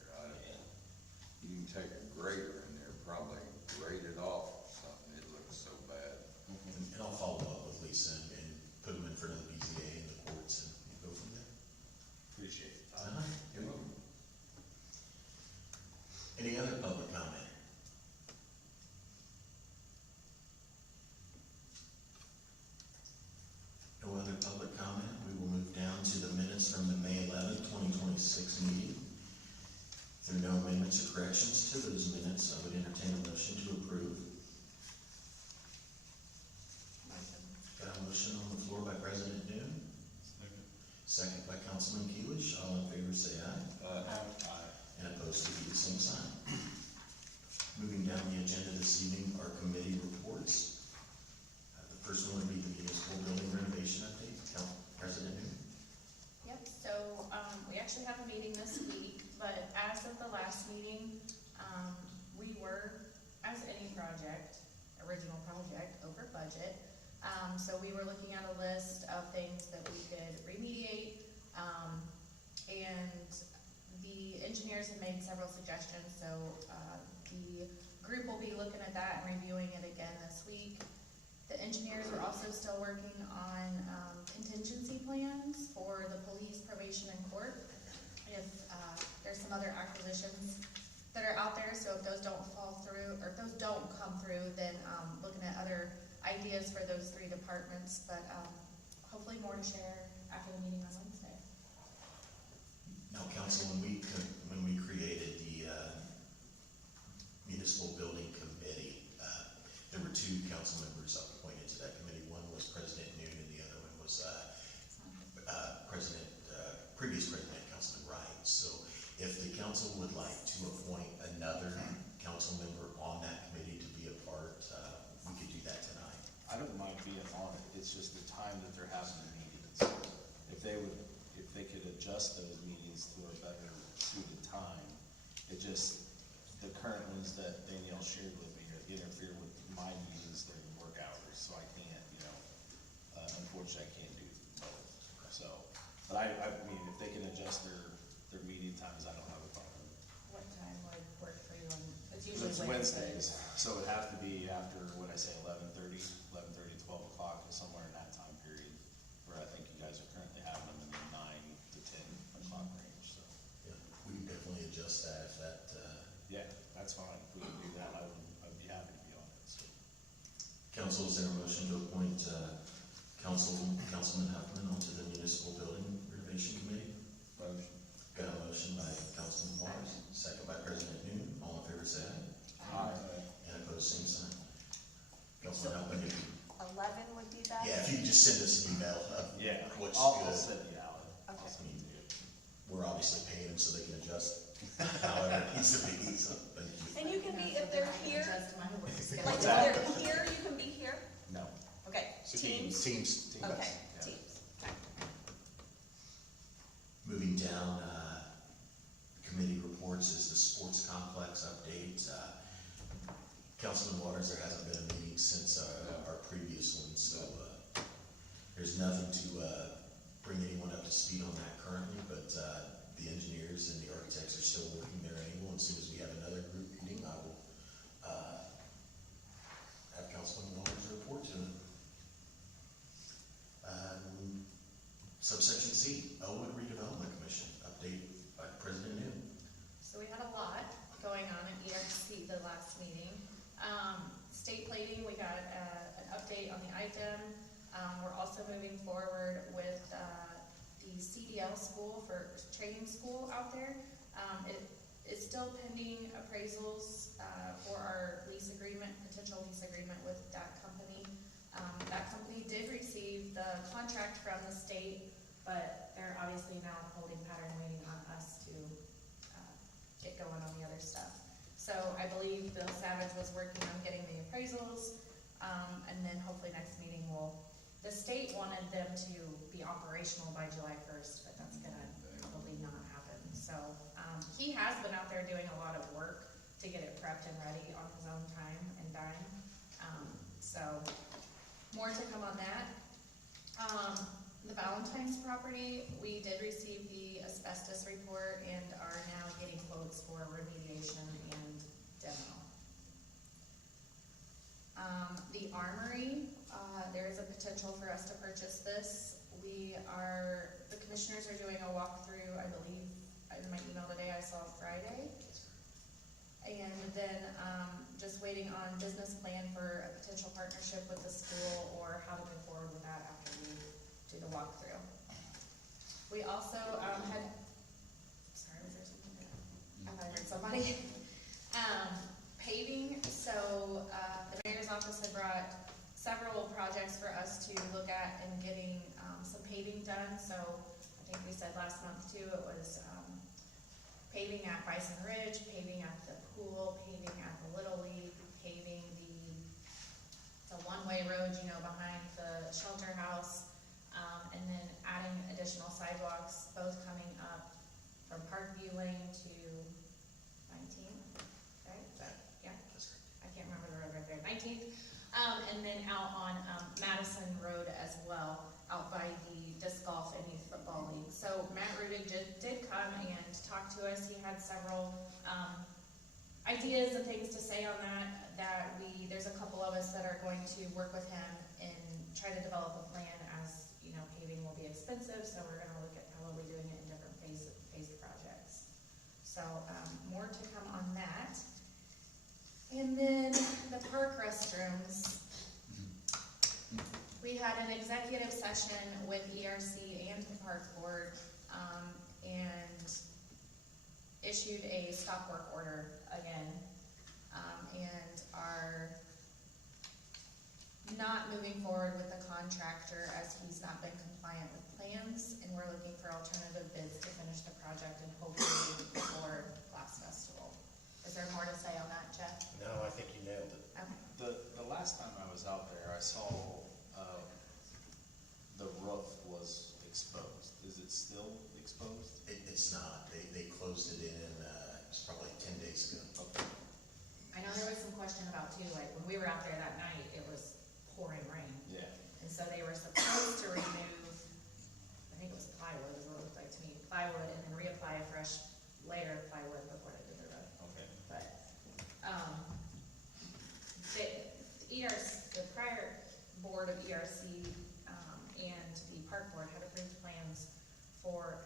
You can take a grader in there, probably grade it off or something. It looks so bad. And I'll follow up with Lisa and put them in front of the BZA and the courts and go from there. Appreciate it. You're welcome. Any other public comment? motion on the floor by President Noon, second by Councilman Keelish. All in favor say aye. And opposed will be the same sign. Moving down the agenda this evening are committee reports. The first one would be the municipal building renovation update. President Noon. Yep, so, we actually have a meeting this week, but as of the last meeting, we were, as any project, original project, over budget. So we were looking at a list of things that we could remediate, and the engineers have made several suggestions, so, the group will be looking at that and reviewing it again this week. The engineers are also still working on, contingency plans for the police, probation, and court. If, there's some other acquisitions that are out there, so if those don't fall through, or if those don't come through, then, looking at other ideas for those three departments, but, hopefully more to share after the meeting on Wednesday. Now, council, when we created the municipal building committee, there were two council members appointed to that committee. One was President Noon, and the other one was previous President Councilman Wright. So, if the council would like to appoint another council member on that committee to be a part, we could do that tonight. I don't mind being on it, it's just the time that they're having the meetings. If they could adjust those meetings to a better suited time, the current ones that Danielle shared with me interfere with my meetings during work hours, so I can't, unfortunately I can't do both. So, but I mean, if they can adjust their meeting times, I don't have a problem. What time would work for you on, it's It's usually Wednesdays, so it'd have to be after, what I say, 11:30, 12 o'clock, somewhere in that time period, where I think you guys are currently having them in the 9 to 10 o'clock range, so. Yeah, we can definitely adjust that if that, Yeah, that's fine, if we can do that, I'd be happy to be on it, so. council, is there a motion to appoint, Councilman Huffman onto the municipal building renovation committee? Motion. Got a motion by Councilman Waters, second by President Noon. All in favor say aye. Aye. And opposed, same sign. Councilman Huffman, 11 would be that? yeah, if you could just send us an email of Yeah, what's I'll good. send you out. Okay. I'll send it to you. We're obviously paying them so they can adjust however it needs to be, so thank you. And you can be, if they're here, Adjust my work schedule. like if they're here, you can be here? No. Okay, teams? Teams. Okay, Yeah. teams. Moving down, committee reports is the sports complex update. Councilman Waters, there hasn't been a meeting since our previous one, so there's nothing to bring anyone up to speed on that currently, but the engineers and the architects are still working their angle. As soon as we have another group meeting, I will have Councilman Waters report to it. Subsection C, Elwood Redevelopment Commission, update by President Noon. So we had a lot going on at ERC the last meeting. State plating, we got an update on the item. We're also moving forward with the CDL school for training school out there. It is still pending appraisals for our lease agreement, potential lease agreement with that company. That company did receive the contract from the state, but they're obviously now in a holding pattern waiting on us to get going on the other stuff. So I believe Bill Savage was working on getting the appraisals, and then hopefully next meeting the state wanted them to be operational by July 1st, but that's gonna probably not happen. So, he has been out there doing a lot of work to get it prepped and ready on his own time and dime. So, more to come on that. The Valentine's property, we did receive the asbestos report and are now getting quotes for remediation and demo. The Armory, there is a potential for us to purchase this. The commissioners are doing a walkthrough, I believe, in my email today, I saw Friday. And then, just waiting on business plan for a potential partnership with the school or how to move forward with that after we do the walkthrough. We also, sorry, was there something there? I thought I heard somebody. Paving, so, the mayor's office had brought several projects for us to look at and getting, some paving done, so I think we said last month too, it was, paving at Bison Ridge, paving at the pool, paving at the Little League, paving the one-way road, you know, behind the shelter house, and then adding additional sidewalks, both coming up from Parkview Lane to 19th, right? Is that, yeah? I can't remember the road right there, 19th. And then out on, Madison Road as well, out by the disc golf and youth football league. So Matt Rudig did come and talk to us. He had several, ideas and things to say on that there's a couple of us that are going to work with him and try to develop a plan, as, you know, paving will be expensive, so we're gonna look at probably doing it in different phased projects. So, more to come on that. And then the park restrooms. We had an executive session with ERC and the park board, and issued a stop work order again, and are not moving forward with the contractor as he's not been compliant with plans, and we're looking for alternative bids to finish the project and hopefully before Glass Festival. Is there more to say on that, Jeff? No, I think you nailed it. Okay. The last time I was out there, I saw, the roof was exposed. Is it still exposed? It's not. They closed it in, it's probably 10 days ago. Okay. I know there was some question about too, like when we were out there that night, it was pouring rain. Yeah. And so they were supposed to remove, I think it was plywood is what it looked like to me, plywood, and then reapply a fresh layer of plywood before they did the roof. Okay. But, the prior board of ERC, and the park board had approved plans for,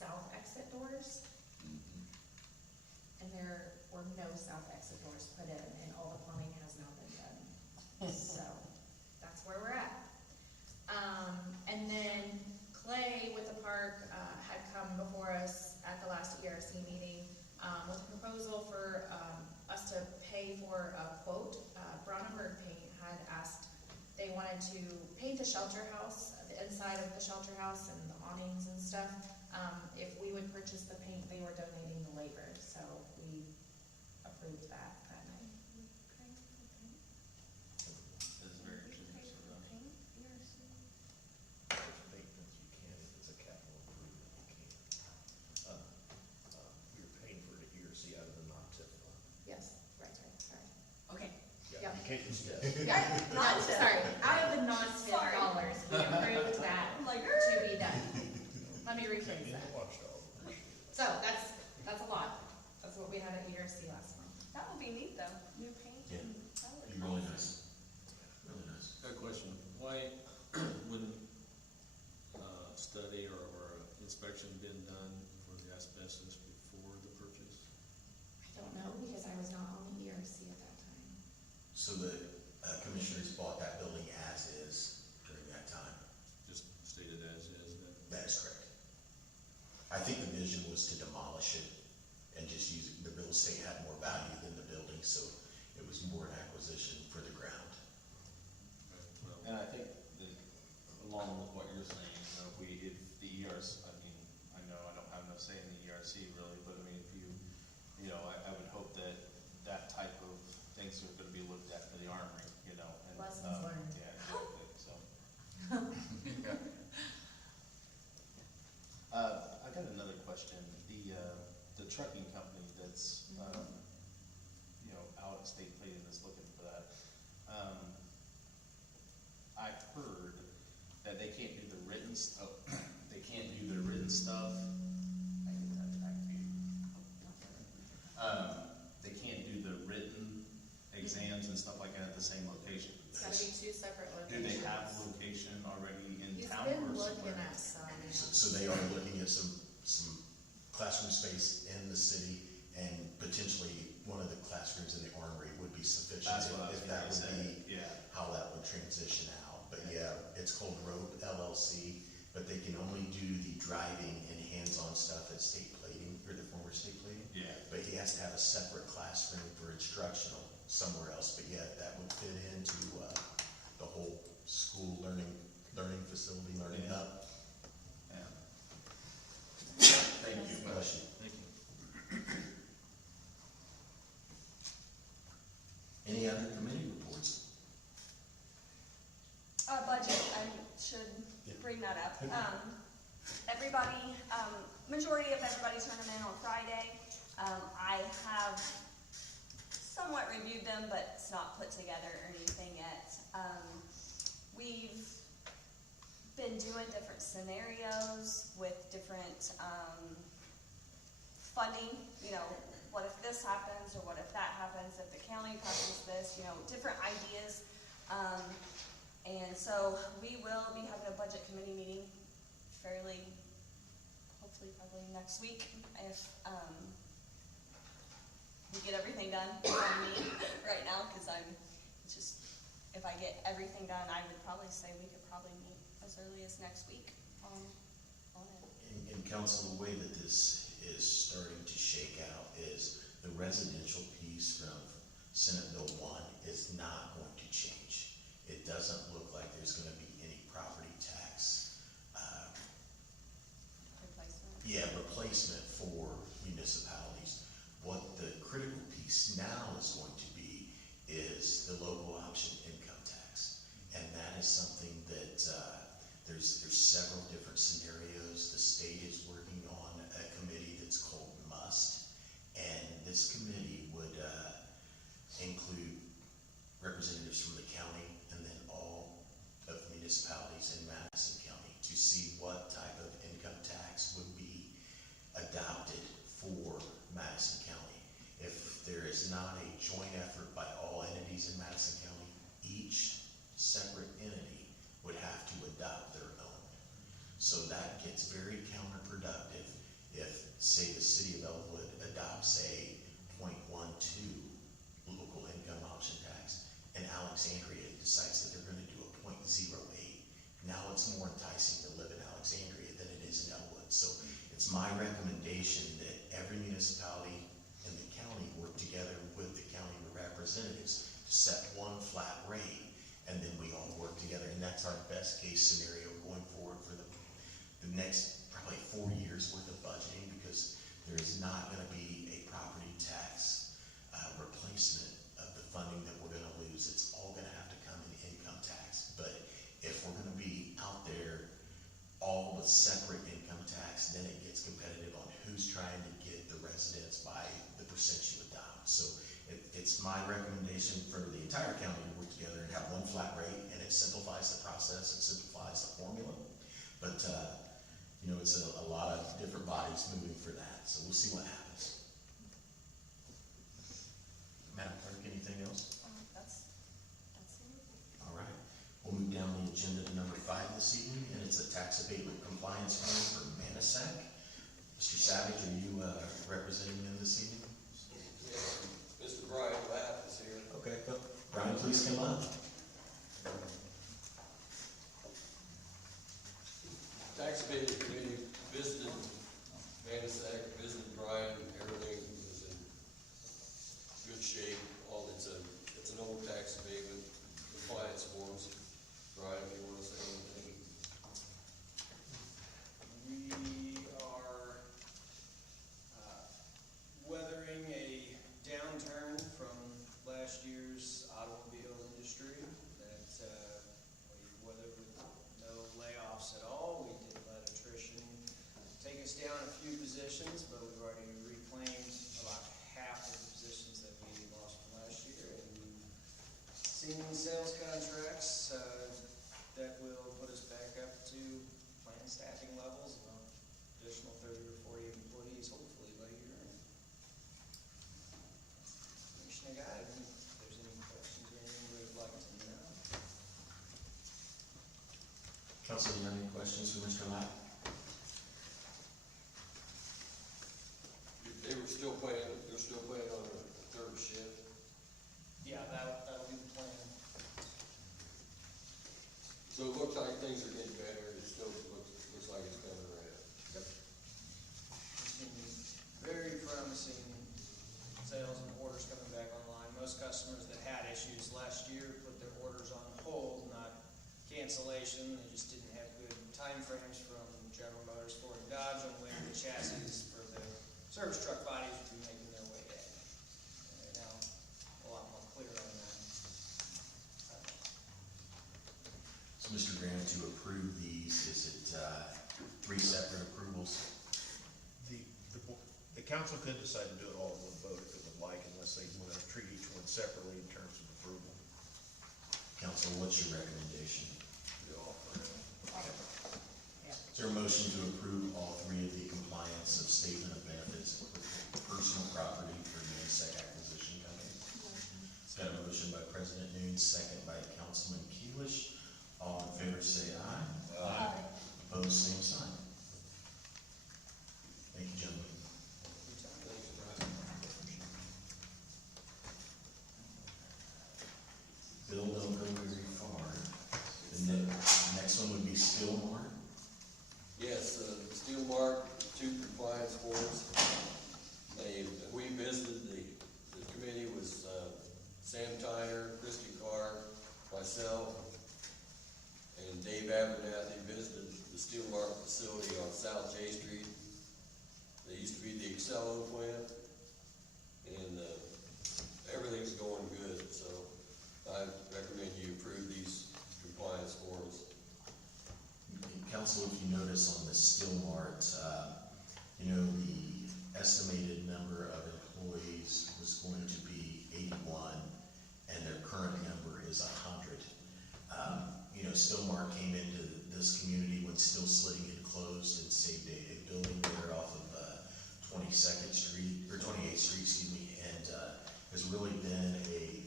south exit doors. And there were no south exit doors put in, and all the plumbing has now been done. So, that's where we're at. And then Clay with the park, had come before us at the last ERC meeting, with a proposal for, us to pay for a quote. Bronnenberg Paint had asked, they wanted to paint the shelter house, the inside of the shelter house and the awnings and stuff. If we would purchase the paint, they were donating the labor, so we approved that night. It's very generous of them. Maintenance, you can, if it's a capital improvement, you can. You're paying for the ERC out of the non-tip fund. Yes, right, sorry. Okay. Yeah, Yep. you can't just, Sorry, out of the non-tip dollars, we approved that I'm like, to be done. Let me rephrase you that. watchdog. So, that's a lot. That's what we had at ERC last month. That would be neat though, new paint. Yeah. That would Be really nice. Really nice. Got a question, why wouldn't, study or inspection been done for the asbestos before the purchase? I don't know, because I was not on the ERC at that time. So the commissioners bought that building as is during that time. Just stated as is then? That is correct. I think the vision was to demolish it and just use it. The real estate had more value than the building, so it was more an acquisition for the ground. Well, And I think that, along with what you're saying, you know, if the ERC, I mean, I know I don't have no say in the ERC really, but I mean, if you know, I would hope that that type of things are gonna be looked at for the armory, you know, and. Lessons learned. Yeah, exactly, so. I got another question. The trucking company that's, you know, out at State Plating that's looking for that. I heard that they can't do the written stuff, they can't do the written stuff. I can have that for you. They can't do the written exams and stuff like that at the same location. It's gotta be two separate Do locations. they have location already in He's town been or looking somewhere? at some. So they are looking at some classroom space in the city, and potentially one of the classrooms in the armory would be sufficient. That's what I was if that gonna would say, be yeah. how that would transition out. But yeah, it's called Rope LLC, but they can only do the driving and hands-on stuff at State Plating, or the former State Plating. Yeah. But he has to have a separate classroom for instructional somewhere else. But yeah, that would fit into the whole school learning facility, learning hub. Yeah. Thank you. Bless you. Thank you. Any other committee reports? Budget, I should bring that up. Everybody, majority of everybody turned them in on Friday. I have somewhat reviewed them, but it's not put together or anything yet. We've been doing different scenarios with different, funding, you know, what if this happens, or what if that happens, if the county passes this, you know, different ideas. And so we will be having a budget committee meeting fairly, hopefully probably next week, if, we get everything done on me right now, cause it's just, if I get everything done, I would probably say we could probably meet as early as next week on it. In council, the way that this is starting to shake out is the residential piece from Senate Bill 1 is not going to change. It doesn't look like there's gonna be any property tax, replacement for municipalities. What the critical piece now is going to be is the local option income tax. And that is something that, there's several different scenarios. The state is working on a committee that's called MUST. And this committee would, include representatives from the county and then all of the municipalities in Madison County to see what type of income tax would be adopted for Madison County. If there is not a joint effort by all entities in Madison County, each separate entity would have to adopt their own. So that gets very counterproductive if, say, the city of Elwood adopts a 0.12 local income option tax, and Alexandria decides that they're gonna do a 0.08. Now it's more enticing to live in Alexandria than it is in Elwood. So it's my recommendation that every municipality in the county work together with the county representatives to set one flat rate, and then we all work together, and that's our best case scenario going forward for the next probably 4 years worth of budgeting, because there is not gonna be a property tax replacement of the funding that we're gonna lose. It's all gonna have to come in income tax. But if we're gonna be out there all with separate income tax, then it gets competitive on who's trying to get the residents by the percent you adopt. So it's my recommendation for the entire county to work together and have one flat rate, and it simplifies the process, it simplifies the formula. But, you know, it's a lot of different bodies moving for that, so we'll see what happens. Madam Clerk, anything else? That's it. All right, we'll move down the agenda to number 5 this evening, and it's a tax abatement compliance claim for Manasac. Mr. Savage, are you representing them this evening? Yes, Mr. Brian Lapp is here. Okay, Brian, please come up. Tax abatement committee visited Manasac, visited Brian, everything is in good shape. It's an old tax abatement compliance forms. Brian, if you want to say anything. We are weathering a downturn from last year's automobile industry that we weathered with no layoffs at all. We did let attrition take us down a few positions, but we've already reclaimed about half of the positions that we lost from last year. And we've seen sales contracts that will put us back up to planned staffing levels of an additional 30 or 40 employees, hopefully by year-end. Commissioner Guy, if there's any questions or anything we would like to know. Council, do you have any questions for Mr. Lapp? They're still planning on a third shift. Yeah, that'll be the plan. So it looks like things are getting better, it still looks like it's coming around. Yep. Very promising sales and orders coming back online. Most customers that had issues last year put their orders on hold, not cancellation, they just didn't have good timeframes from General Motors, Ford, and Dodge on when the chassis for the service truck bodies would be making their way in. Now, a lot more clear on that. So, Mr. Graham, to approve these, is it, 3 separate approvals? The council could decide to do it all in one vote if it would like, unless they want to treat each one separately in terms of approval. Council, what's your recommendation? Do all three. Is there a motion to approve all 3 of the compliance of statement of benefits for personal property for the Mansec Acquisition Company? Got a motion by President Noon, second by Councilman Keelish. All in favor say aye. Aye. Opposed, same sign. Thank you, gentlemen. Bill, don't go very far. The next one would be Stillmart. Yes, Steel Mark, 2 compliance forms. We visited, the committee was, Sam Tyner, Christy Carr, myself, and Dave Abernathy visited the Steel Mark facility on South J Street. They used to be the Excello plant, and, everything's going good, so I recommend you approve these compliance forms. Council, if you notice on the Stillmart, the estimated number of employees was going to be 81, and their current number is 100. Stillmart came into this community when still Slitting had closed and saved a building there off of 22nd Street, or 28th Street, excuse me, and has really been a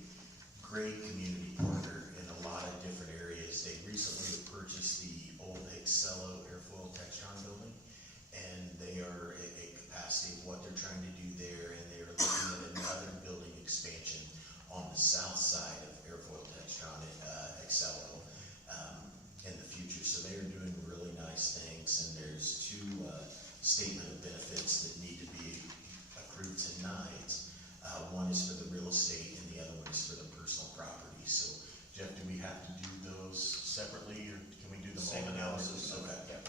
great community partner in a lot of different areas. They recently purchased the old Excello Airfoil Textron building, and they are at a capacity of what they're trying to do there, and they are looking at another building expansion on the south side of Airfoil Textron Excello in the future. So they are doing really nice things, and there's 2 statement of benefits that need to be approved tonight. One is for the real estate, and the other one is for the personal property. So, Jeff, do we have to do those separately, or can we do them all Same together? analysis. Okay.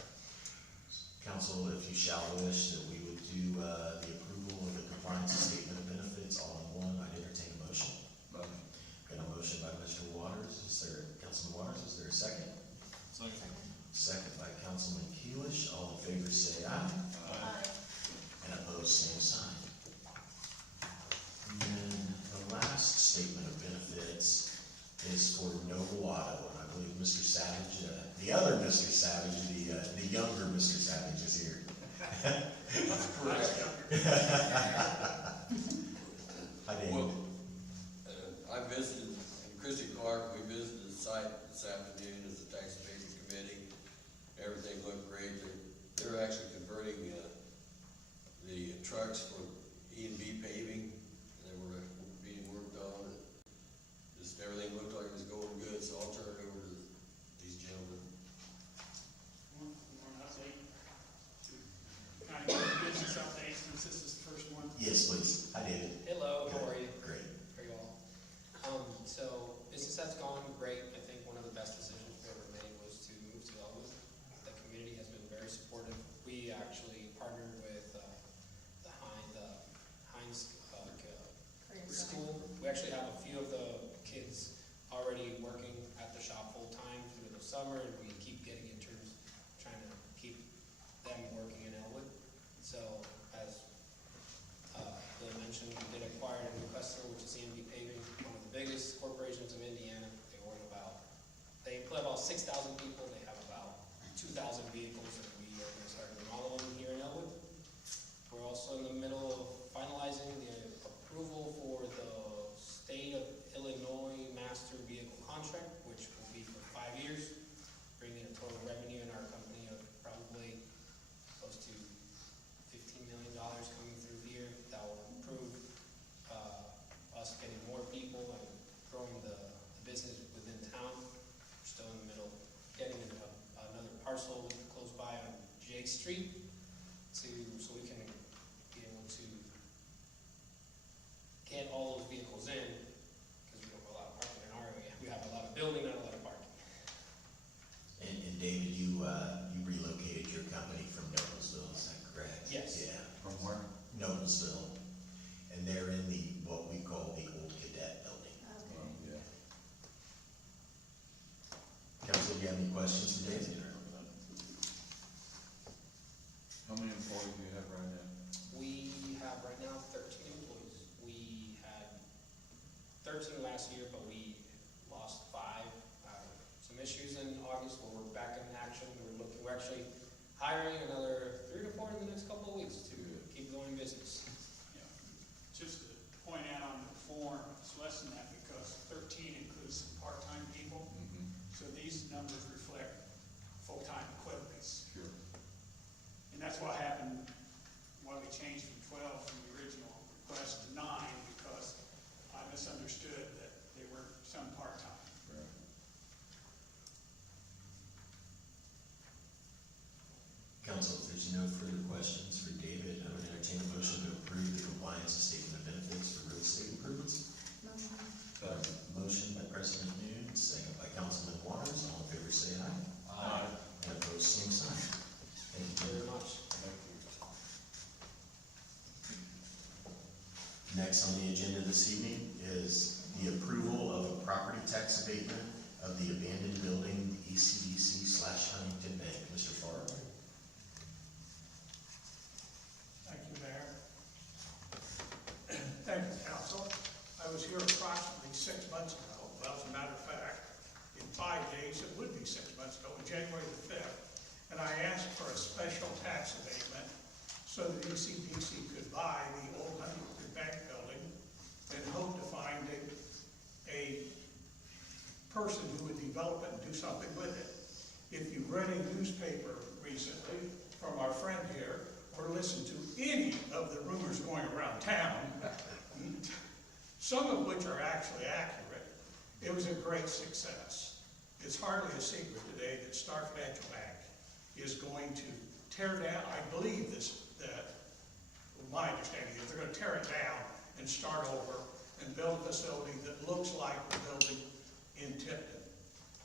Council, if you shall wish, that we would do the approval of the compliance statement of benefits all in one, I'd entertain a motion. Got a motion by Mr. Waters. Councilman Waters, is there a second? Second by Councilman Keelish. All in favor say aye. Aye. And opposed, same sign. And then the last statement of benefits is for Noble Auto, and I believe Mr. Savage, the other Mr. Savage, the younger Mr. Savage is here. Hi, David. Well, I visited, and Christy Clark, we visited the site this afternoon as the tax abatement committee. Everything looked great. They're actually converting, the trucks for E&B paving. They were being worked on, and just everything looked like it was going good, so I'll turn it over to these gentlemen. Kind of business update, since this is the first one. Yes, please. Hi, David. Hello, how are you? Great. Very well. So business has gone great. I think one of the best decisions we ever made was to move to Elwood. The community has been very supportive. We actually partnered with the Heinz school. We actually have a few of the kids already working at the shop full time through the summer, and we keep getting interns trying to keep them working in Elwood. So as Bill mentioned, we did acquire a new customer, which is EMB Paving, one of the biggest corporations of Indiana. They employ about 6,000 people. They have about 2,000 vehicles, and we are going to start remodeling them here in Elwood. We're also in the middle of finalizing the approval for the state of Illinois master vehicle contract, which will be for 5 years, bringing a total revenue in our company of probably close to $15 million coming through here. That will improve us getting more people and growing the business within town. We're still in the middle of getting another parcel close by on Jake Street so we can be able to get all those vehicles in, because we don't have a lot of parking in our area. We have a lot of building, not a lot of parking. you have any questions for David? How many employees do you have right now? We have right now 13 employees. We had 13 last year, but we lost 5. Some issues in August, but we're back in action. We're actually hiring another 3 to 4 in the next couple of weeks to keep going business. Yeah. Just to point out on the form, it's less than that because 13 includes some part-time people. So these numbers reflect full-time equivalents. Sure. And that's what happened, why we changed from 12 from the original request to 9, because I misunderstood that they were some part-time. Right. Council, if there's no further questions for David, I would entertain a motion to approve the compliance statement of benefits for real estate improvements. Motion by President Noon, second by Councilman Waters. All in favor say aye. Aye. And opposed, same sign. Thank you very much. Thank you. Next on the agenda this evening is the approval of a property tax abatement of the abandoned building, ECDC/Huntington Bank. Mr. Farr. Thank you, Mayor. Thank you, Council. I was here approximately 6 months ago. Well, as a matter of fact, in 5 days, it would be 6 months ago, on January the 5th. And I asked for a special tax abatement so that ECDC could buy the old Huntington Bank building and hope to find a person who would develop it and do something with it. If you've read a newspaper recently from our friend here, or listened to any of the rumors going around town, some of which are actually accurate, it was a great success. It's hardly a secret today that Star Financial Bank is going to tear down, I believe my understanding is they're going to tear it down and start over and build a facility that looks like the building in Tipton.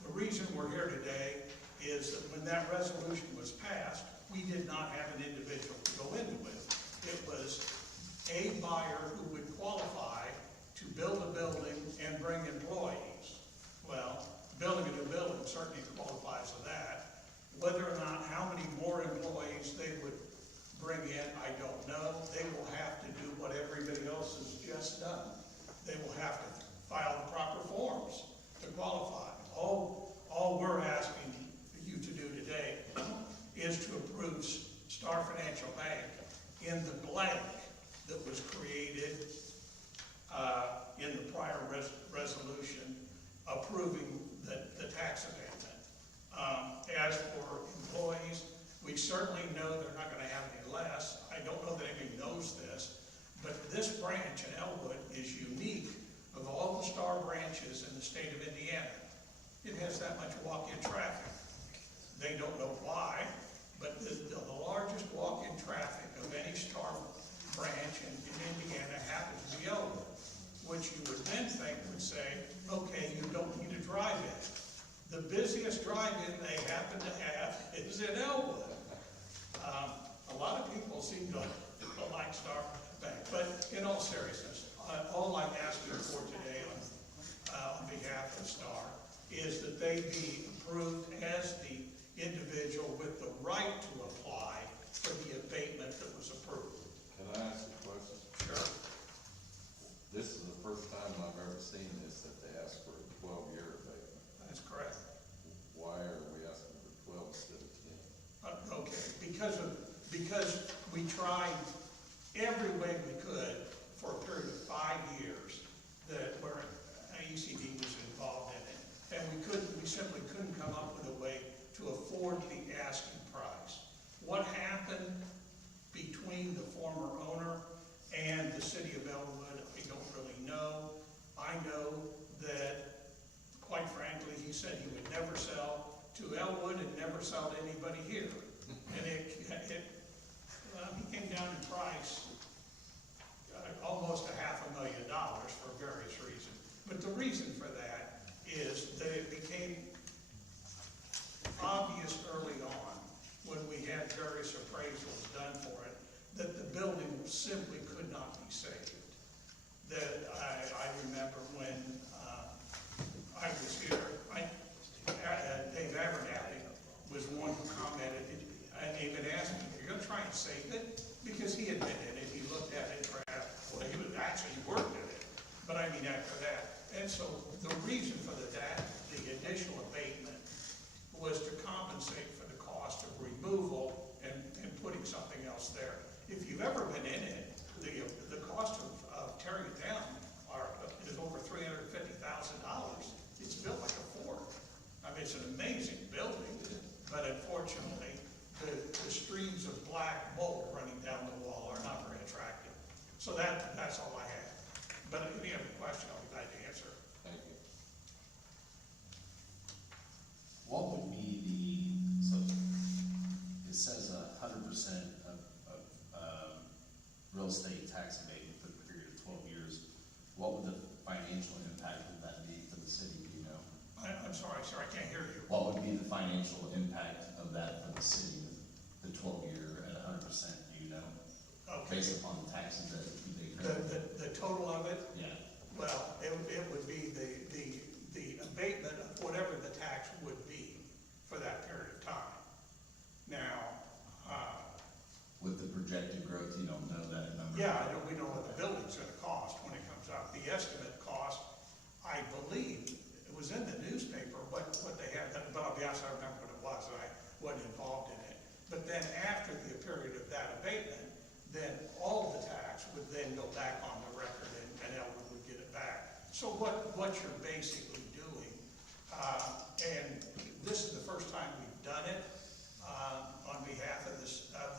The reason we're here today is that when that resolution was passed, we did not have an individual to go into it. It was a buyer who would qualify to build a building and bring employees. Well, building a new building certainly qualifies for that. Whether or not how many more employees they would bring in, I don't know. They will have to do what everybody else has just done. They will have to file the proper forms to qualify. All we're asking you to do today is to approve Star Financial Bank in the blank that was created in the prior resolution approving the tax abatement. As for employees, we certainly know they're not going to have any less. I don't know that anybody knows this, but this branch in Elwood is unique of all the Star branches in the state of Indiana. It has that much walk-in traffic. They don't know why, but the largest walk-in traffic of any Star branch in Indiana happens to be Elwood, which you would then think would say, okay, you don't need a drive-in. The busiest drive-in they happen to have is in Elwood. A lot of people seem to like Star Bank, but in all seriousness, all I'm asking for today on behalf of Star is that they be approved as the individual with the right to apply for the abatement that was approved. Can I ask a question? Sure. This is the first time I've ever seen this, that they ask for a 12-year abatement. That's correct. Why are we asking for 12 instead of 10? Okay, because we tried every way we could for a period of 5 years where ECD was involved in it, and we simply couldn't come up with a way to afford the asking price. What happened between the former owner and the city of Elwood, I don't really know. I know that, quite frankly, he said he would never sell to Elwood and never sell to anybody here. And he came down in price almost $500,000 for various reasons. But the reason for that is that it became obvious early on, when we had various appraisals done for it, that the building simply could not be saved. That I remember when I was here, Dave Average to save it, because he had been in it, he looked at it, perhaps, well, he was actually worked in it, but I mean after that. And so the reason for the additional abatement was to compensate for the cost of removal and putting something else there. If you've ever been in it, the cost of tearing it down is over $350,000. It's built like a fort. I mean, it's an amazing building, but unfortunately, the streams of black mold running down the wall are not very attractive. So that's all I have. But if you have a question, I'll be glad to answer. Thank you. What would be so it says 100% of real estate tax abatement for the period of 12 years. What would the financial impact of that be for the city, do you know? I'm sorry, sir, I can't hear you. What would be the financial impact of that for the city, the 12-year at 100%, do you know? Okay. Based upon the taxes that they The total of it? Yeah. Well, it would be the abatement of whatever the tax would be for that period of time. Now, With the projected growth, you don't know that number? yeah, we know what the building's gonna cost when it comes out. The estimate cost, I believe, it was in the newspaper, what they had, but I'll be honest, I don't remember what it was, and I wasn't involved in it. But then after the period of that abatement, then all the tax would then go back on the record and Elwood would get it back. So what you're basically doing, and this is the first time we've done it, on behalf of the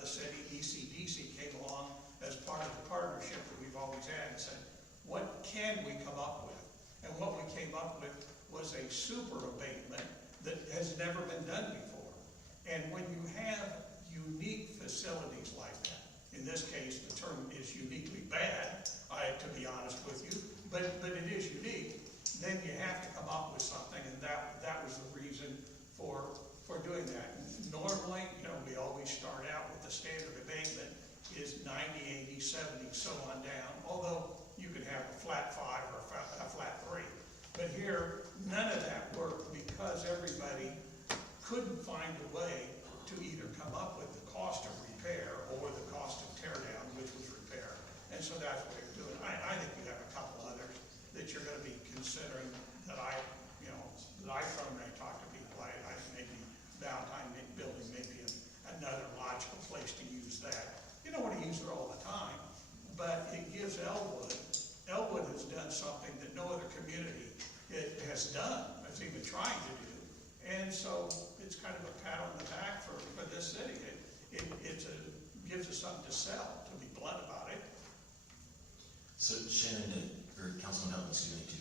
city, ECDC came along as part of the partnership that we've always had and said, what can we come up with? And what we came up with was a super abatement that has never been done before. And when you have unique facilities like that, in this case, the term is uniquely bad, to be honest with you, but it is unique, then you have to come up with something, and that was the reason for doing that. Normally, we always start out with the standard abatement is 90, 80, 70, so on down, although you could have a flat 5 or a flat 3. But here, none of that worked because everybody couldn't find a way to either come up with the cost of repair or the cost of tear down, which was repair. And so that's what they're doing. I think you have a couple others that you're gonna be considering that I from when I talk to people, I think maybe Valentine Building may be another logical place to use that. You don't wanna use it all the time, but it gives Elwood has done something that no other community has done, has even trying to do. And so it's kind of a pat on the back for this city. It gives us something to sell, to be blunt about it. So Shannon, or Councilman Hubbard, excuse me, to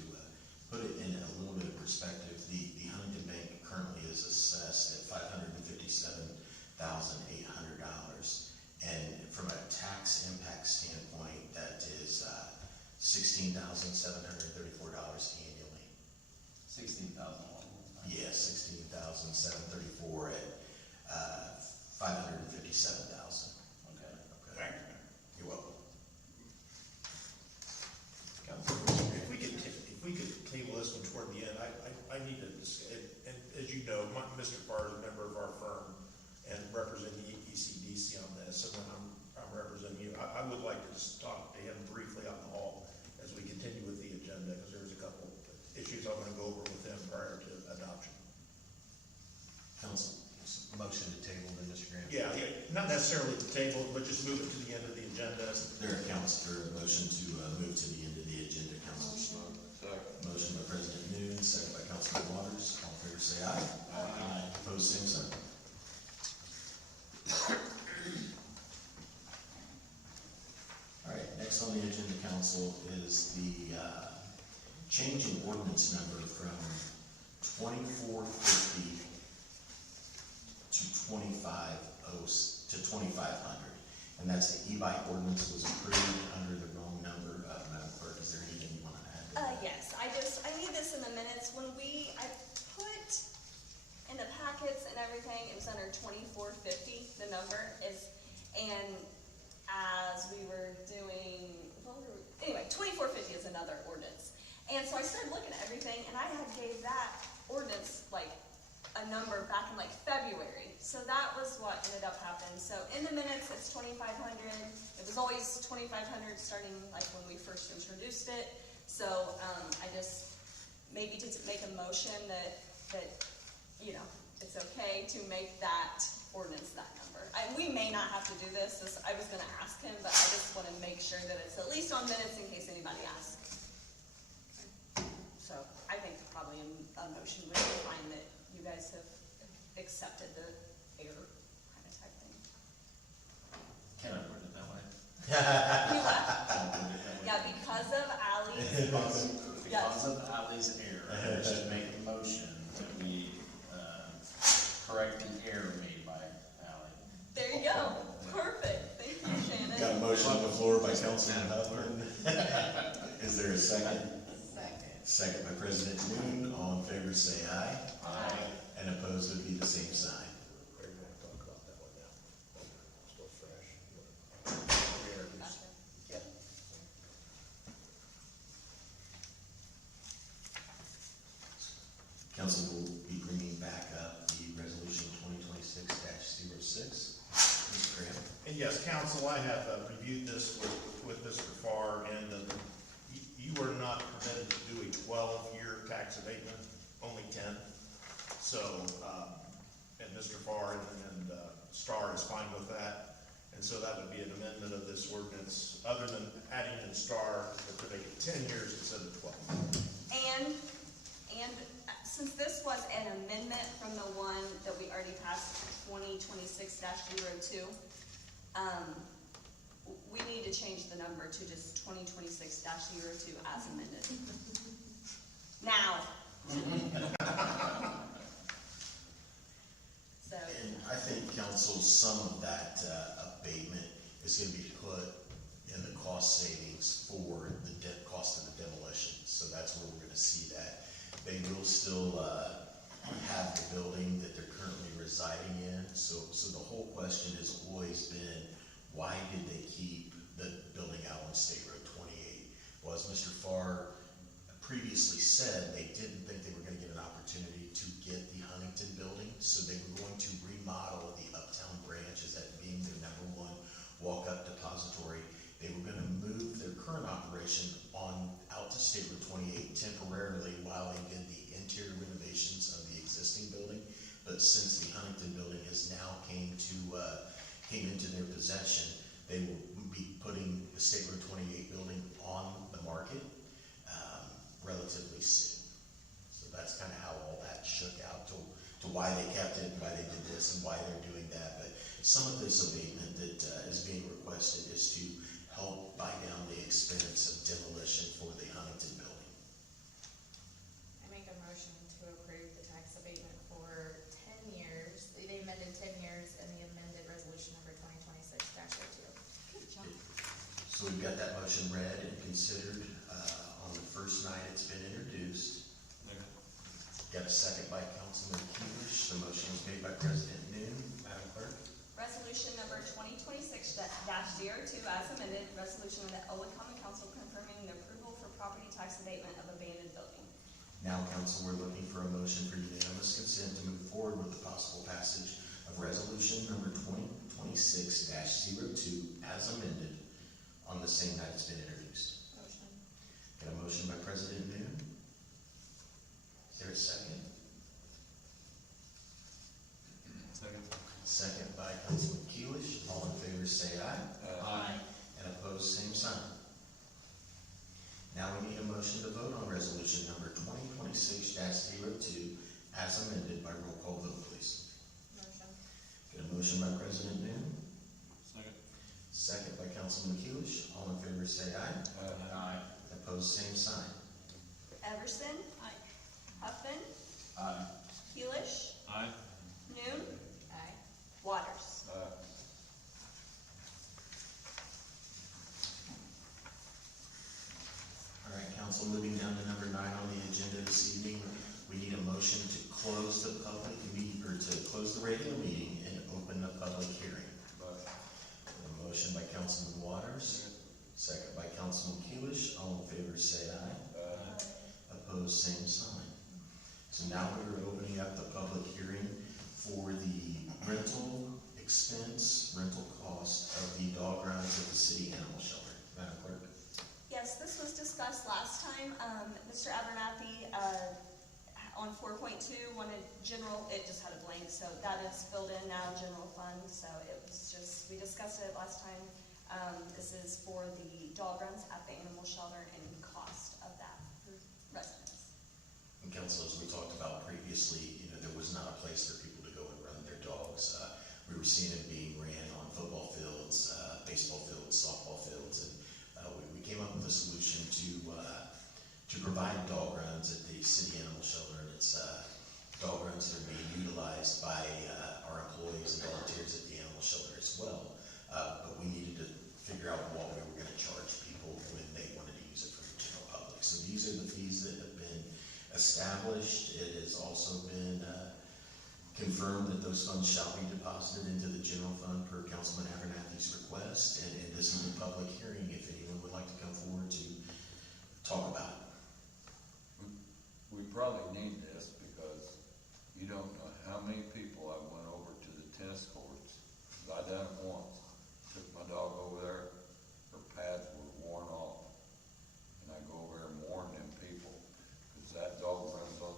put it in a little bit of perspective, the Huntington Bank currently is assessed at $557,800. And from a tax impact standpoint, that is $16,734 annually. 16,000. Yes, 16,734 at 557,000. Okay. Thank you. You're welcome. If we could table this one toward the end, I need to, and as you know, Mr. Farr is a member of our firm and representing ECDC on this, and when I'm representing you, I would like to just talk to him briefly on the hall as we continue with the agenda, because there's a couple issues I want to go over with him prior to adoption. Council, motion to table then, Mr. Graham? Yeah, not necessarily the table, but just move it to the end of the agenda. There accounts for a motion to move to the end of the agenda, Councilor Smoke. Motion by President Noon, second by Councilman Waters. All in favor, say aye. Aye. Opposed, same sign. All right, next on the agenda, Council, is the changing ordinance number from 2450 to 2500. And that's the e-bike ordinance was approved under the wrong number. Madam Clerk, is there anything you want to add? Yes, I need this in the minutes. I put in the packets and everything, it was under 2450, the number is, and as we were doing, anyway, 2450 is another ordinance. And so I started looking at everything, and I had gave that ordinance like a number back in like February. So that was what ended up happening. So in the minutes, it's 2,500. It was always 2,500 starting like when we first introduced it. So, I just, maybe to make a motion that, you know, it's okay to make that ordinance that number. We may not have to do this, I was gonna ask him, but I just wanna make sure that it's at least on minutes in case anybody asks. So, I think probably a motion would be fine that you guys have accepted the error kind of type thing. Can I word it that way? You what? Yeah, because of Ally's. Because of Ally's error, I should make a motion that we, correct the error made by Ally. There you go. Perfect. Thank you, Shannon. Got a motion on the floor by Councilman Hubbard. Is there a second? Second. Second by President Noon. All in favor say aye. Aye. And opposed would be the same sign. Council will be bringing back up the resolution 2026-06. Ms. Graham. And yes, council, I have reviewed this with Mr. Farr, and you are not permitted to do a 12-year tax abatement, only 10. So, and Mr. Farr and Starr is fine with that. And so that would be an amendment of this ordinance, other than adding in Starr, that to make it 10 years instead of 12. And since this was an amendment from the one that we already passed, 2026-02, we need to change the number to just 2026-02 as amended. Now. So. And I think, council, some of that abatement is going to be put in the cost savings for the cost of the demolition. So that's where we're going to see that. They will still have the building that they're currently residing in. So the whole question has always been, why did they keep the building out on State Road 28? Well, as Mr. Farr previously said, they didn't think they were going to get an opportunity to get the Huntington building, so they were going to remodel the Uptown branch as that being their #1 walk-up depository. They were going to move their current operation out to State Road 28 temporarily while they did the interior renovations of the existing building. But since the Huntington building has now came into their possession, they will be putting the State Road 28 building on the market relatively soon. So that's kind of how all that shook out to why they kept it, why they did this, and why they're doing that. But some of this abatement that is being requested is to help buy down the expense of demolition for the Huntington building. I make a motion to approve the tax abatement for 10 years, the amended 10 years, and the amended resolution number 2026-02. Good job. So we've got that motion read and considered on the first night it's been introduced. Got a second by Councilman Keelish. The motion was made by President Noon. Madam Clerk. Resolution number 2026-02 as amended, resolution of the Elwood Common Council confirming the approval for property tax abatement of abandoned building. Now, council, we're looking for a motion for unanimous consent to move forward with the possible passage of resolution number 2026-02 as amended on the same night it's been introduced. Motion. Got a motion by President Noon. Is there a second? Second. Second by Councilman Keelish. All in favor say aye. Aye. And opposed, same sign. Now we need a motion to vote on resolution number 2026-02 as amended by roll call vote, please. Motion. Got a motion by President Noon. Second. Second by Councilman Keelish. All in favor say aye. Aye. Opposed, same sign. Everson. Aye. Huffman. Aye. Keelish. Aye. Noon. Aye. Waters. All right, council, moving down to number 9 on the agenda this evening, we need a motion to close the public meeting, So now we're opening up the public hearing for the rental expense, rental cost of the dog runs at the city animal shelter. Madam Clerk? Yes, this was discussed last time. Mr. Abernathy, on 4.2 wanted general, it just had a blank, so that is filled in now, general fund, so it was just, we discussed it last time. This is for the dog runs at the animal shelter and cost of that for residents. And council, as we talked about previously, there was not a place for people to go and run their dogs. We were seeing it being ran on football fields, baseball fields, softball fields, and we came up with a solution to provide dog runs at the city animal shelter. And it's dog runs that are being utilized by our employees and volunteers at the animal shelter as well. But we needed to figure out what we were going to charge people when they wanted to use it for the general public. So these are the fees that have been established. It has also been confirmed that those funds shall be deposited into the general fund per Councilman Abernathy's request. And this is a public hearing if anyone would like to come forward to talk about it. We probably need this because you don't know how many people I went over to the tennis courts. I done it once. Took my dog over there, her pads were worn off. And I go over there and warn them people, because that dog runs on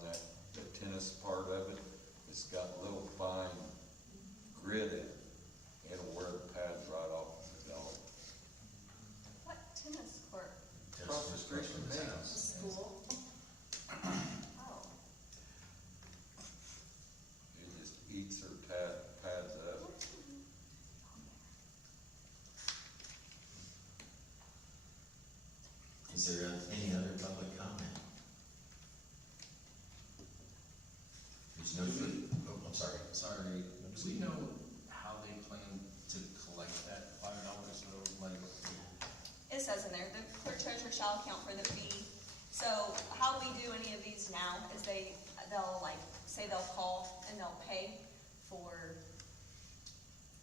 the tennis part of it. It's got little fine grit in it. It'll wear the pads right off the dog. What tennis court? Across the street from his house. School? Oh. It just eats her pads up. Is there any other public comment? There's no further, I'm sorry. Sorry, do we know how they plan to collect that $5 though, like? It says in there, the clerk treasurer shall account for the fee. So how we do any of these now is they'll like, say they'll call and they'll pay for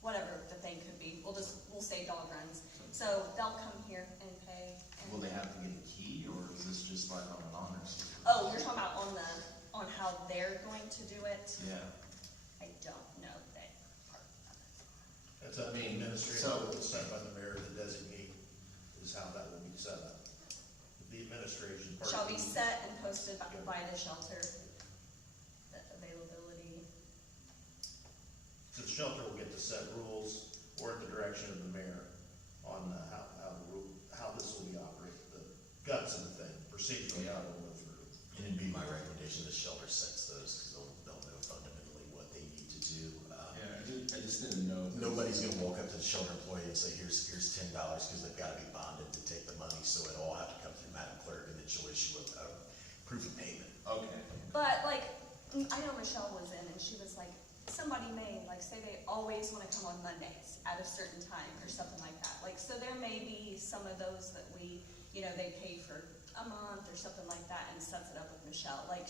whatever the thing could be. We'll say dog runs. So they'll come here and pay. And Will they have to get a key, or is this just like on an honor system? oh, you're talking about on how they're going to do it? Yeah. I don't know that part of it. That's a administrative rule set by the mayor to designate is how that will be set up. The administration part. Shall be set and posted by the shelter. The availability. The shelter will get to set rules or at the direction of the mayor on how this will be operated, the guts of the thing, procedurally how it will go through. And it'd be my recommendation the shelter sets those, because they'll know fundamentally what they need to do. I just didn't know. Nobody's gonna walk up to the shelter employee and say, here's $10, because they've gotta be bonded to take the money, so it'll all have to come through Madam Clerk, and then she'll issue a proof of payment. Okay. But like, I know Michelle was in and she was like, somebody may, like, say they always wanna come on Mondays at a certain time or something like that. Like, so there may be some of those that they pay for a month or something like that and sets it up with Michelle. Like,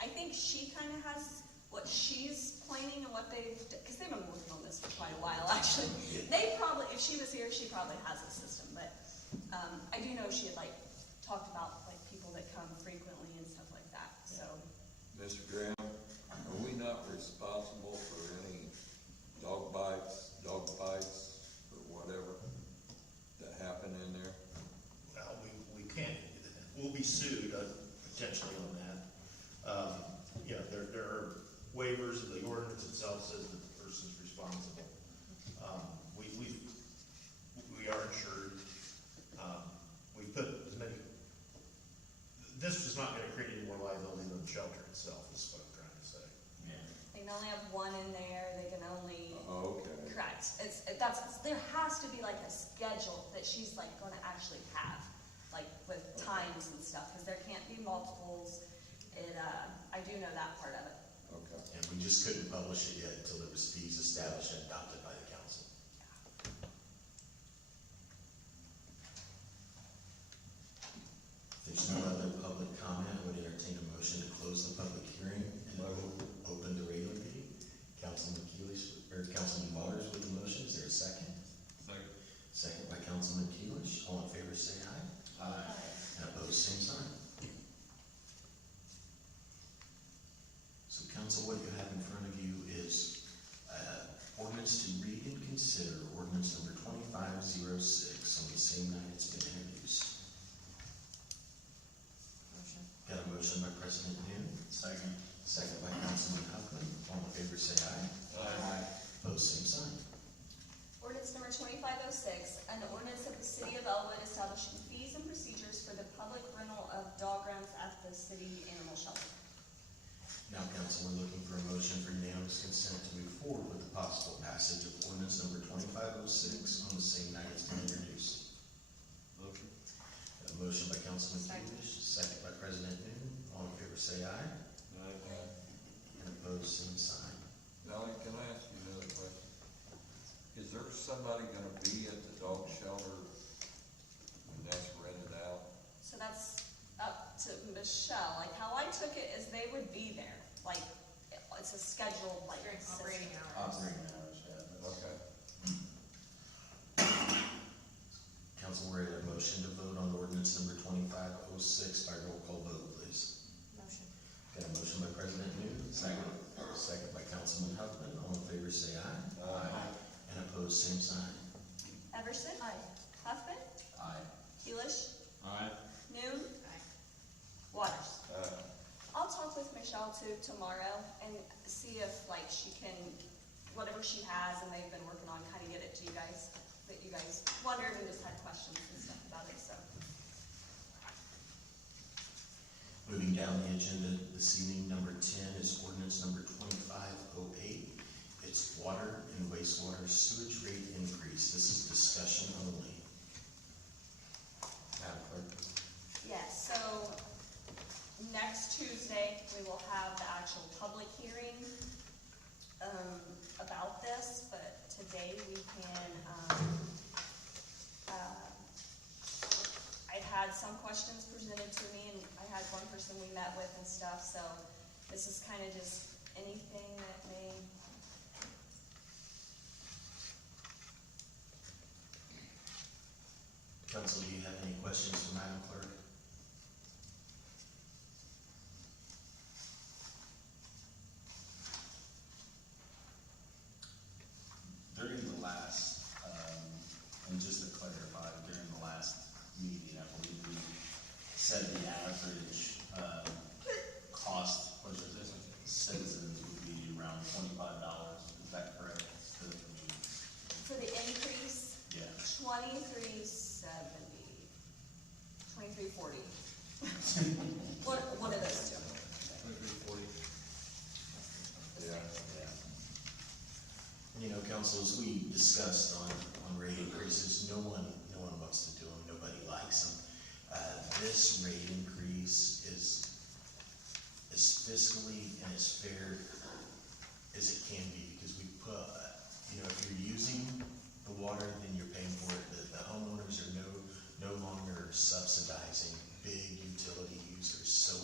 I think she kinda has what she's planning and what because they've been working on this for quite a while, actually. They probably, if she was here, she probably has a system, but, I do know she had like talked about like people that come frequently and stuff like that, so. Mr. Graham, are we not responsible for any dog bites, or whatever that happen in there? Well, we can't, we'll be sued potentially on that. There are waivers, the ordinance itself says that the person's responsible. We are insured. We put as many, this is not gonna create any more liability than the shelter itself, is what I'm trying to say. They can only have one in there, they can only. Oh, okay. Correct, there has to be like a schedule that she's like gonna actually have, like with times and stuff, cause there can't be multiples. I do know that part of it. Okay. And we just couldn't publish it yet until there was fees established and adopted by the council. If there's no other public comment, I would entertain a motion to close the public hearing and open the regular meeting. Councilman Waters with the motion, is there a second? Second. Second by Councilman Keelish. All in favor say aye. Aye. And opposed, same sign. an ordinance of the city of Elwood establishing fees and procedures for the public rental of dog runs at the city animal shelter. Now, council, we're looking for a motion for unanimous consent to move forward with the possible passage of ordinance number 2506 on the same night as to introduce. Motion. Got a motion by Councilman Kulish, second by President Newton. All in favor say aye. Aye. And opposed, same sign. Valerie, can I ask you another question? Is there somebody gonna be at the dog shelter when that's rented out? So that's up to Michelle. Like, how I took it is they would be there. Like, it's a scheduled, like, During operating hours. Operating hours, yeah. Okay. Council, we're at a motion to vote on ordinance number 2506 by roll call vote, please. Motion. Got a motion by President Newton, second by Councilman Huffman. All in favor say aye. Aye. And opposed, same sign. Everson. Aye. Huffman. Aye. Keelish. Aye. Noon. Aye. Waters. Uh, I'll talk with Michelle too tomorrow and see if like she can, whatever she has and they've been working on, kind of get it to you guys, that you guys wondered and just had questions and stuff about it, so. Moving down the agenda this evening, number 10 is ordinance number 2508. It's water and wastewater sewage rate increase. This is discussion only. Madam Clerk. Yes, so next Tuesday, we will have the actual public hearing, about this, but today we can, I've had some questions presented to me, and I had one person we met with and stuff, so this is kind of just anything that may. Council, do you have any questions for Madam Clerk? During the last, and just to clarify, during the last meeting, I believe we said the average, cost, what is it, citizens would be around $25, is that correct? For the increase, Yeah. $23.40. One of those two. 2340. yeah. You know, council, as we discussed on rate increases, no one wants to do them, nobody likes them. This rate increase is as fiscally and as fair as it can be, because we put, if you're using the water, then you're paying for it. The homeowners are no longer subsidizing big utility users, so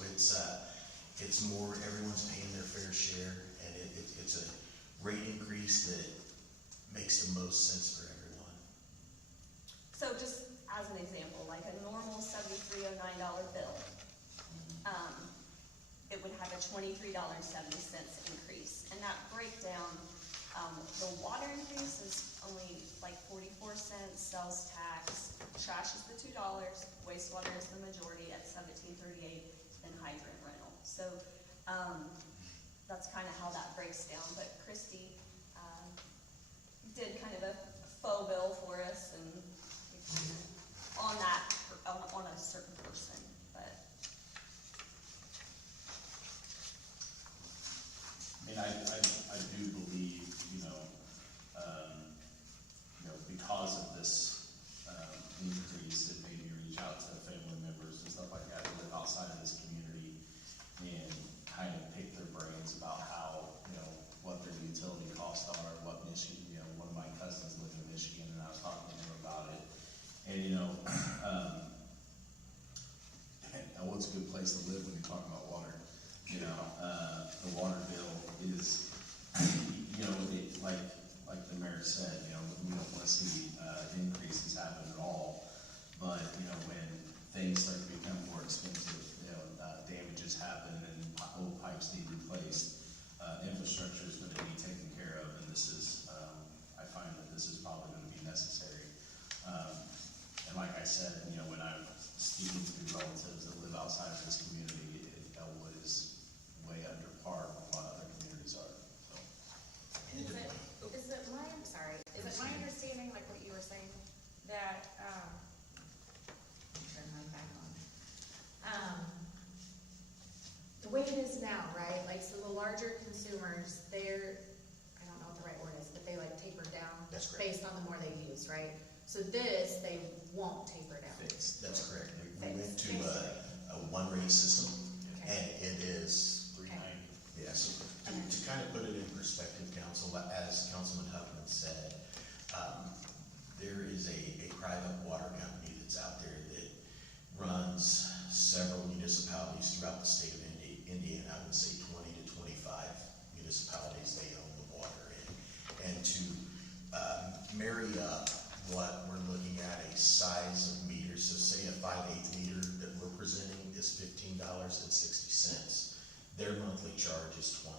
it's more, everyone's paying their fair share, and it's a rate increase that makes the most sense for everyone. So just as an example, like a normal $73.09 bill, it would have a $23.70 increase. And that breakdown, the water increase is only like 44 cents, sales tax, trash is the $2, wastewater is the majority at $17.38, and hydrant rental. So, that's kind of how that breaks down, but Christie, did kind of a faux bill for us and on a certain person, but. I mean, I do believe, because of this, increase, that maybe reach out to family members and stuff like that who live outside of this community and kind of pick their brains about how, what their utility costs are, what Michigan, one of my cousins lives in Michigan, and I was talking to him about it. And, what's a good place to live when you're talking about water? The water bill is, like the mayor said, we don't want to see, increases happen at all. But, when things start to become more expensive, damages happen and old pipes need replaced, infrastructure is going to be taken care of, and this is, I find that this is probably going to be necessary. And like I said, when I'm speaking to relatives that live outside of this community, Elwood is way under par with what other communities are, so. Is it my understanding, like what you were saying, So the larger consumers, they're, I don't know what the right word is, but they like taper down. That's correct. Based on the more they use, right? So this, they won't taper down. That's correct. We went Fixed. to a one rate system, Okay. and it is yeah, so to kind of put it in perspective, council, as Councilman Huffman said, there is a private water company that's out there that runs several municipalities throughout the state of Indiana. I would say 20 to 25 municipalities they own the water in. And to marry up what we're looking at, a size of meter, so say a 5/8 meter that we're presenting is $15.60. Their monthly charge is $20.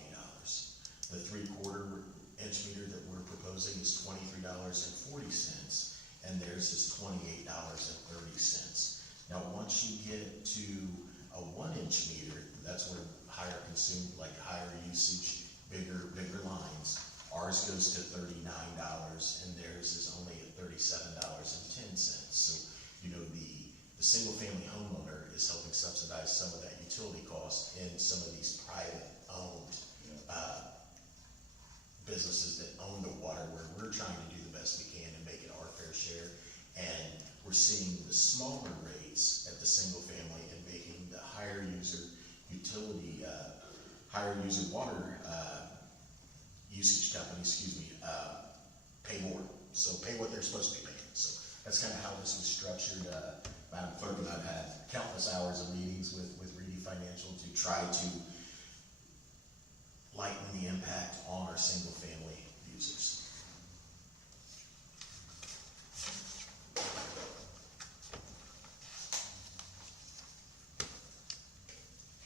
The 3/4 inch meter that we're proposing is $23.40, and theirs is $28.30. Now, once you get to a 1-inch meter, that's where higher usage, bigger lines. Ours goes to $39, and theirs is only at $37.10. So, you know, the single-family homeowner is helping subsidize some of that utility cost in some of these private-owned businesses that own the water, where we're trying to do the best we can and make it our fair share. And we're seeing the smaller rates at the single-family and making the higher user water usage companies, pay more. So pay what they're supposed to be paying. So that's kind of how this was structured. Madam Clerk and I've had countless hours of meetings with Reedy Financial to try to lighten the impact on our single-family users.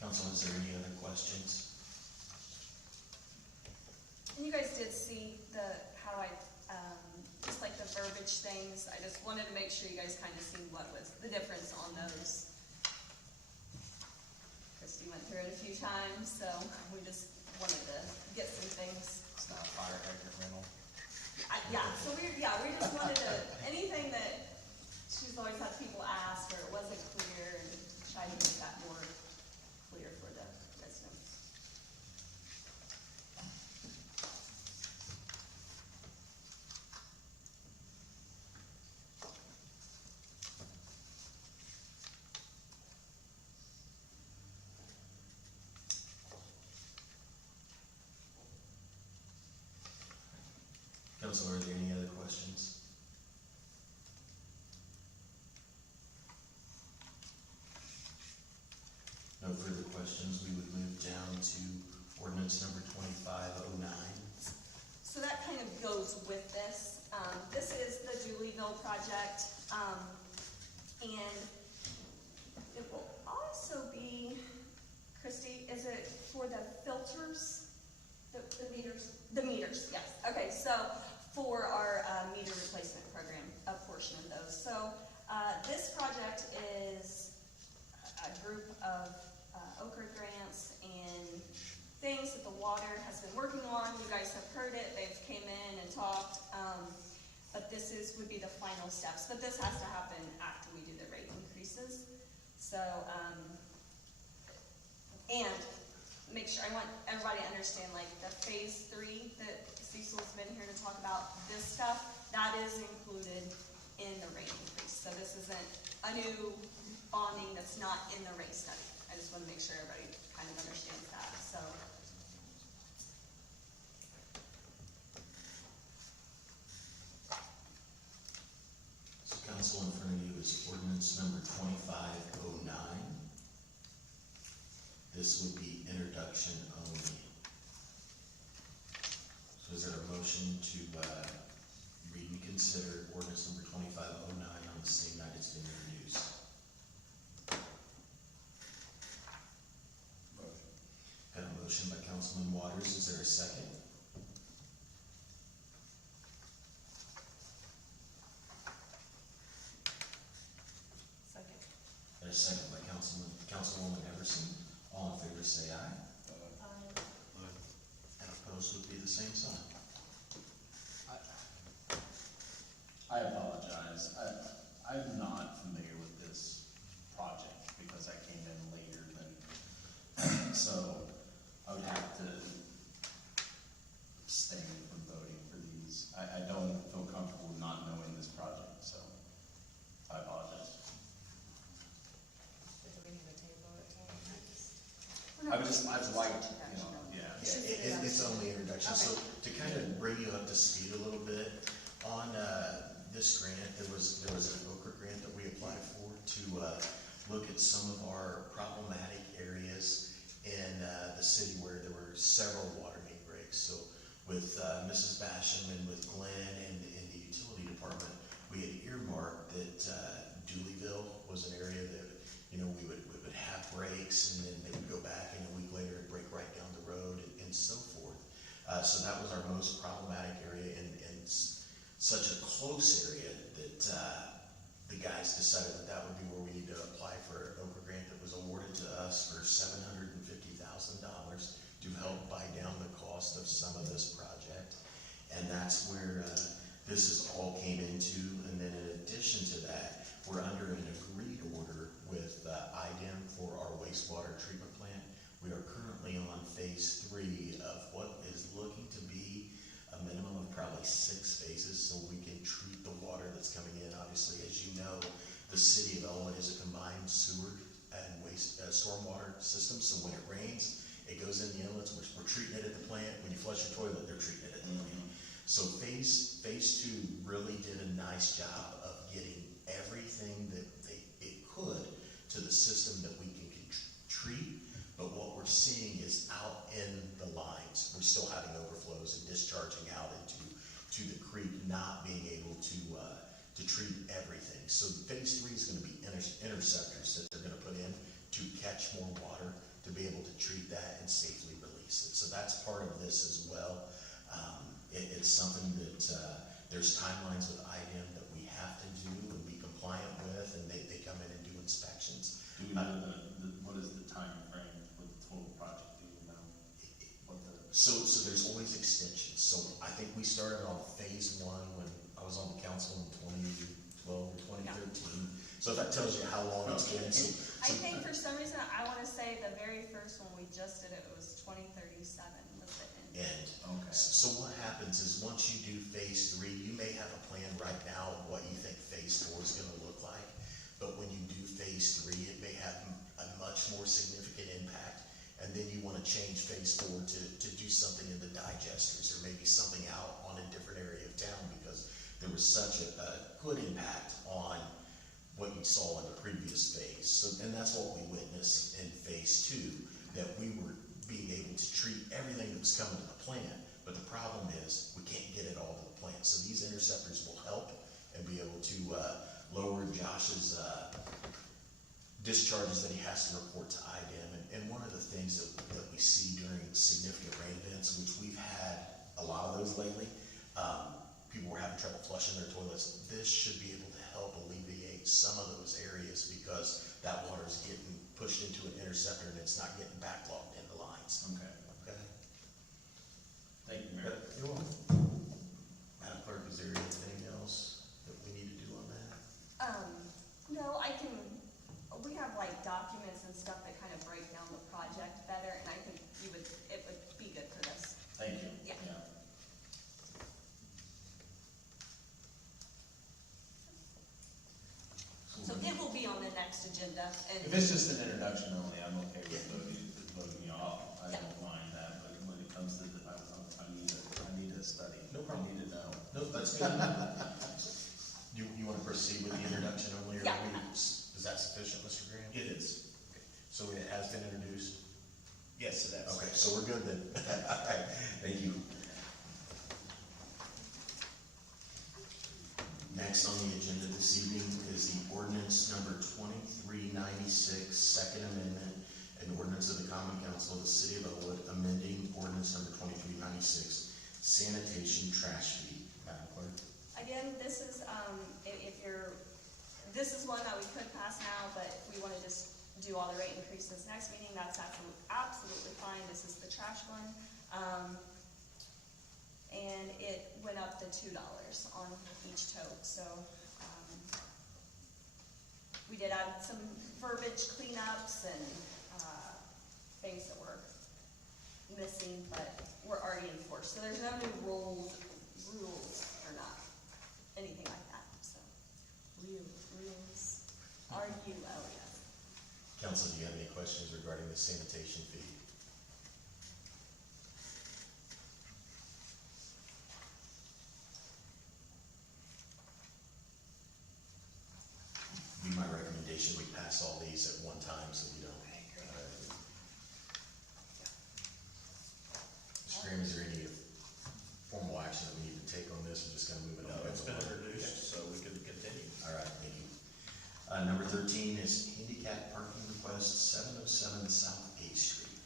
Council, is there any other questions? And you guys did see how I, just like the verbiage things, I just wanted to make sure you guys kind of see what was the difference on those. Christie went through it a few times, so we just wanted to get some things. It's not a fire hydrant rental. Yeah, so we just wanted to, anything that she's always had people ask or it wasn't clear, and try to make that more clear for the residents. Council, are there any other questions? No further questions. We would move down to ordinance number 2509. So that kind of goes with this. This is the Dooleyville project, and it will also be, Christie, is it for the filters? The meters? The meters, yes. Okay, so for our meter replacement program, a portion of those. So this project is a group of Okra grants and things that the water has been working on. You guys have heard it. They've came in and talked. But this would be the final steps. But this has to happen after we do the rate increases. So, and make sure, I want everybody to understand, like, the phase 3 that Cecil's been here to talk about, this stuff, that is included in the rate increase. So this isn't a new bonding that's not in the rate study. I just want to make sure everybody kind of understands that, so. So council, in front of you is ordinance number 2509. This would be introduction only. So is there a motion to read and consider ordinance number 2509 on the same night it's been introduced? Got a motion by Councilman Waters. Is there a second? Second. Got a second by Councilwoman Everson. All in favor say aye. And opposed would be the same sign. I apologize. I'm not familiar with this project because I came in later than, so I would have to I've liked, you know, yeah. Yeah, it's only introduction, so to kind of bring you up to speed a little bit, on, this grant, there was an Okra grant that we applied for to, look at some of our problematic areas in, the city where there were several water main breaks. So with, Mrs. Basham and with Glenn and the utility department, we had earmarked that, Dooleyville was an area that, you know, we would have breaks, and then they would go back, and a week later it'd break right down the road, and so forth. So that was our most problematic area, and such a close area that, the guys decided that would be where we need to apply for an Okra grant that was awarded to us for $750,000 to help buy down the cost of some of this project. And that's where, this is all came into, and then in addition to that, we're under an agreed order with IDEM for our wastewater treatment plant. We are currently on phase 3 of what is looking to be a minimum of probably 6 phases, so we can treat the water that's coming in. Obviously, as you know, the city of Elwood is a combined sewer and waste stormwater system, so when it rains, it goes in the inlets, which we're treating it at the plant. When you flush your toilet, they're treating it at the plant. So phase 2 really did a nice job of getting everything that it could to the system that we can treat, but what we're seeing is out in the lines, we're still having overflows and discharging out into the creek, not being able to treat everything. So phase 3 is going to be interceptors that they're going to put in to catch more water, to be able to treat that and safely release it. So that's part of this as well. It's something that there's timelines with IDEM that we have to do and be compliant with, and they come in and do inspections. Do we know what is the time frame for the total project, do you know? So there's always extensions. So I think we started on phase 1 when I was on the council in 2012 or 2013. So if that tells you how long it's been. I think for some reason, I wanna say the very first one we just did, it was 2037 was the end. Okay. So what happens is once you do phase 3, you may have a plan right now of what you think phase 4 is gonna look like. But when you do phase 3, it may have a much more significant impact. And then you wanna change phase 4 to do something in the digesters, or maybe something out on a different area of town, because there was such a good impact on what you saw in the previous phase. So, and that's what we witnessed in phase 2, that we were being able to treat everything that was coming to the plant, but the problem is we can't get it all to the plant. So these interceptors will help and be able to lower Josh's discharges that he has to report to IDEM. And one of the things that we see during significant rain events, which we've had a lot of those lately, people were having trouble flushing their toilets. This should be able to help alleviate some of those areas, because that water is getting pushed into an interceptor and it's not getting backlogged in the lines. Okay. Okay? Thank you, Mayor. You're welcome. Madam Clerk, is there anything else that we need to do on that? No, we have like documents and stuff that kind of break down the project better, and I think it would be good for this. Thank you. Yeah. So it will be on the next agenda, and. If it's just an introduction only, I'm okay with voting you off. I don't mind that, but when it comes to I need to study. No problem. I need to know. No, that's good. You want to proceed with the introduction only, or Yeah. is that sufficient, Mr. Graham? It is. So it has been introduced? Yes, it has. Okay, so we're good then. All right, thank you. Next on the agenda this evening is the ordinance number 2396, Second Amendment, an ordinance of the Common Council of the City of Elwood, amending ordinance number 2396, sanitation trash fee. Madam Clerk? Again, this is, this is one that we could pass now, but if we wanna just do all the rate increases next meeting, that's absolutely fine. This is the trash one. And it went up to $2 on each tote, so, we did add some verbiage cleanups and, things that were missing, but we're already enforced. So there's no new rules or not, anything like that, so. Rules, RULES. Council, do you have any questions regarding the sanitation fee? pass all these at one time so you don't. Mr. Graham, is there any formal action that we need to take on this? We're just gonna move it No, on. it's been introduced, so we can continue. All right, thank you. Number 13 is handicap parking request, 707 South 8th Street.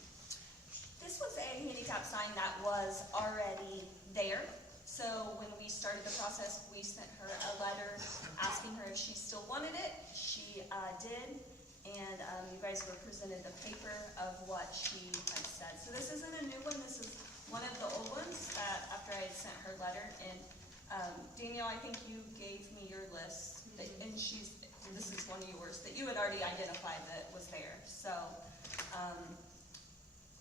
This was a handicap sign that was already there. So when we started the process, we sent her a letter asking her if she still wanted it. She did, and you guys were presented the paper of what she had said. So this isn't a new one. This is one of the old ones that after I had sent her letter. And Danielle, I think you gave me your list, and this is one of yours that you had already identified that was there. So,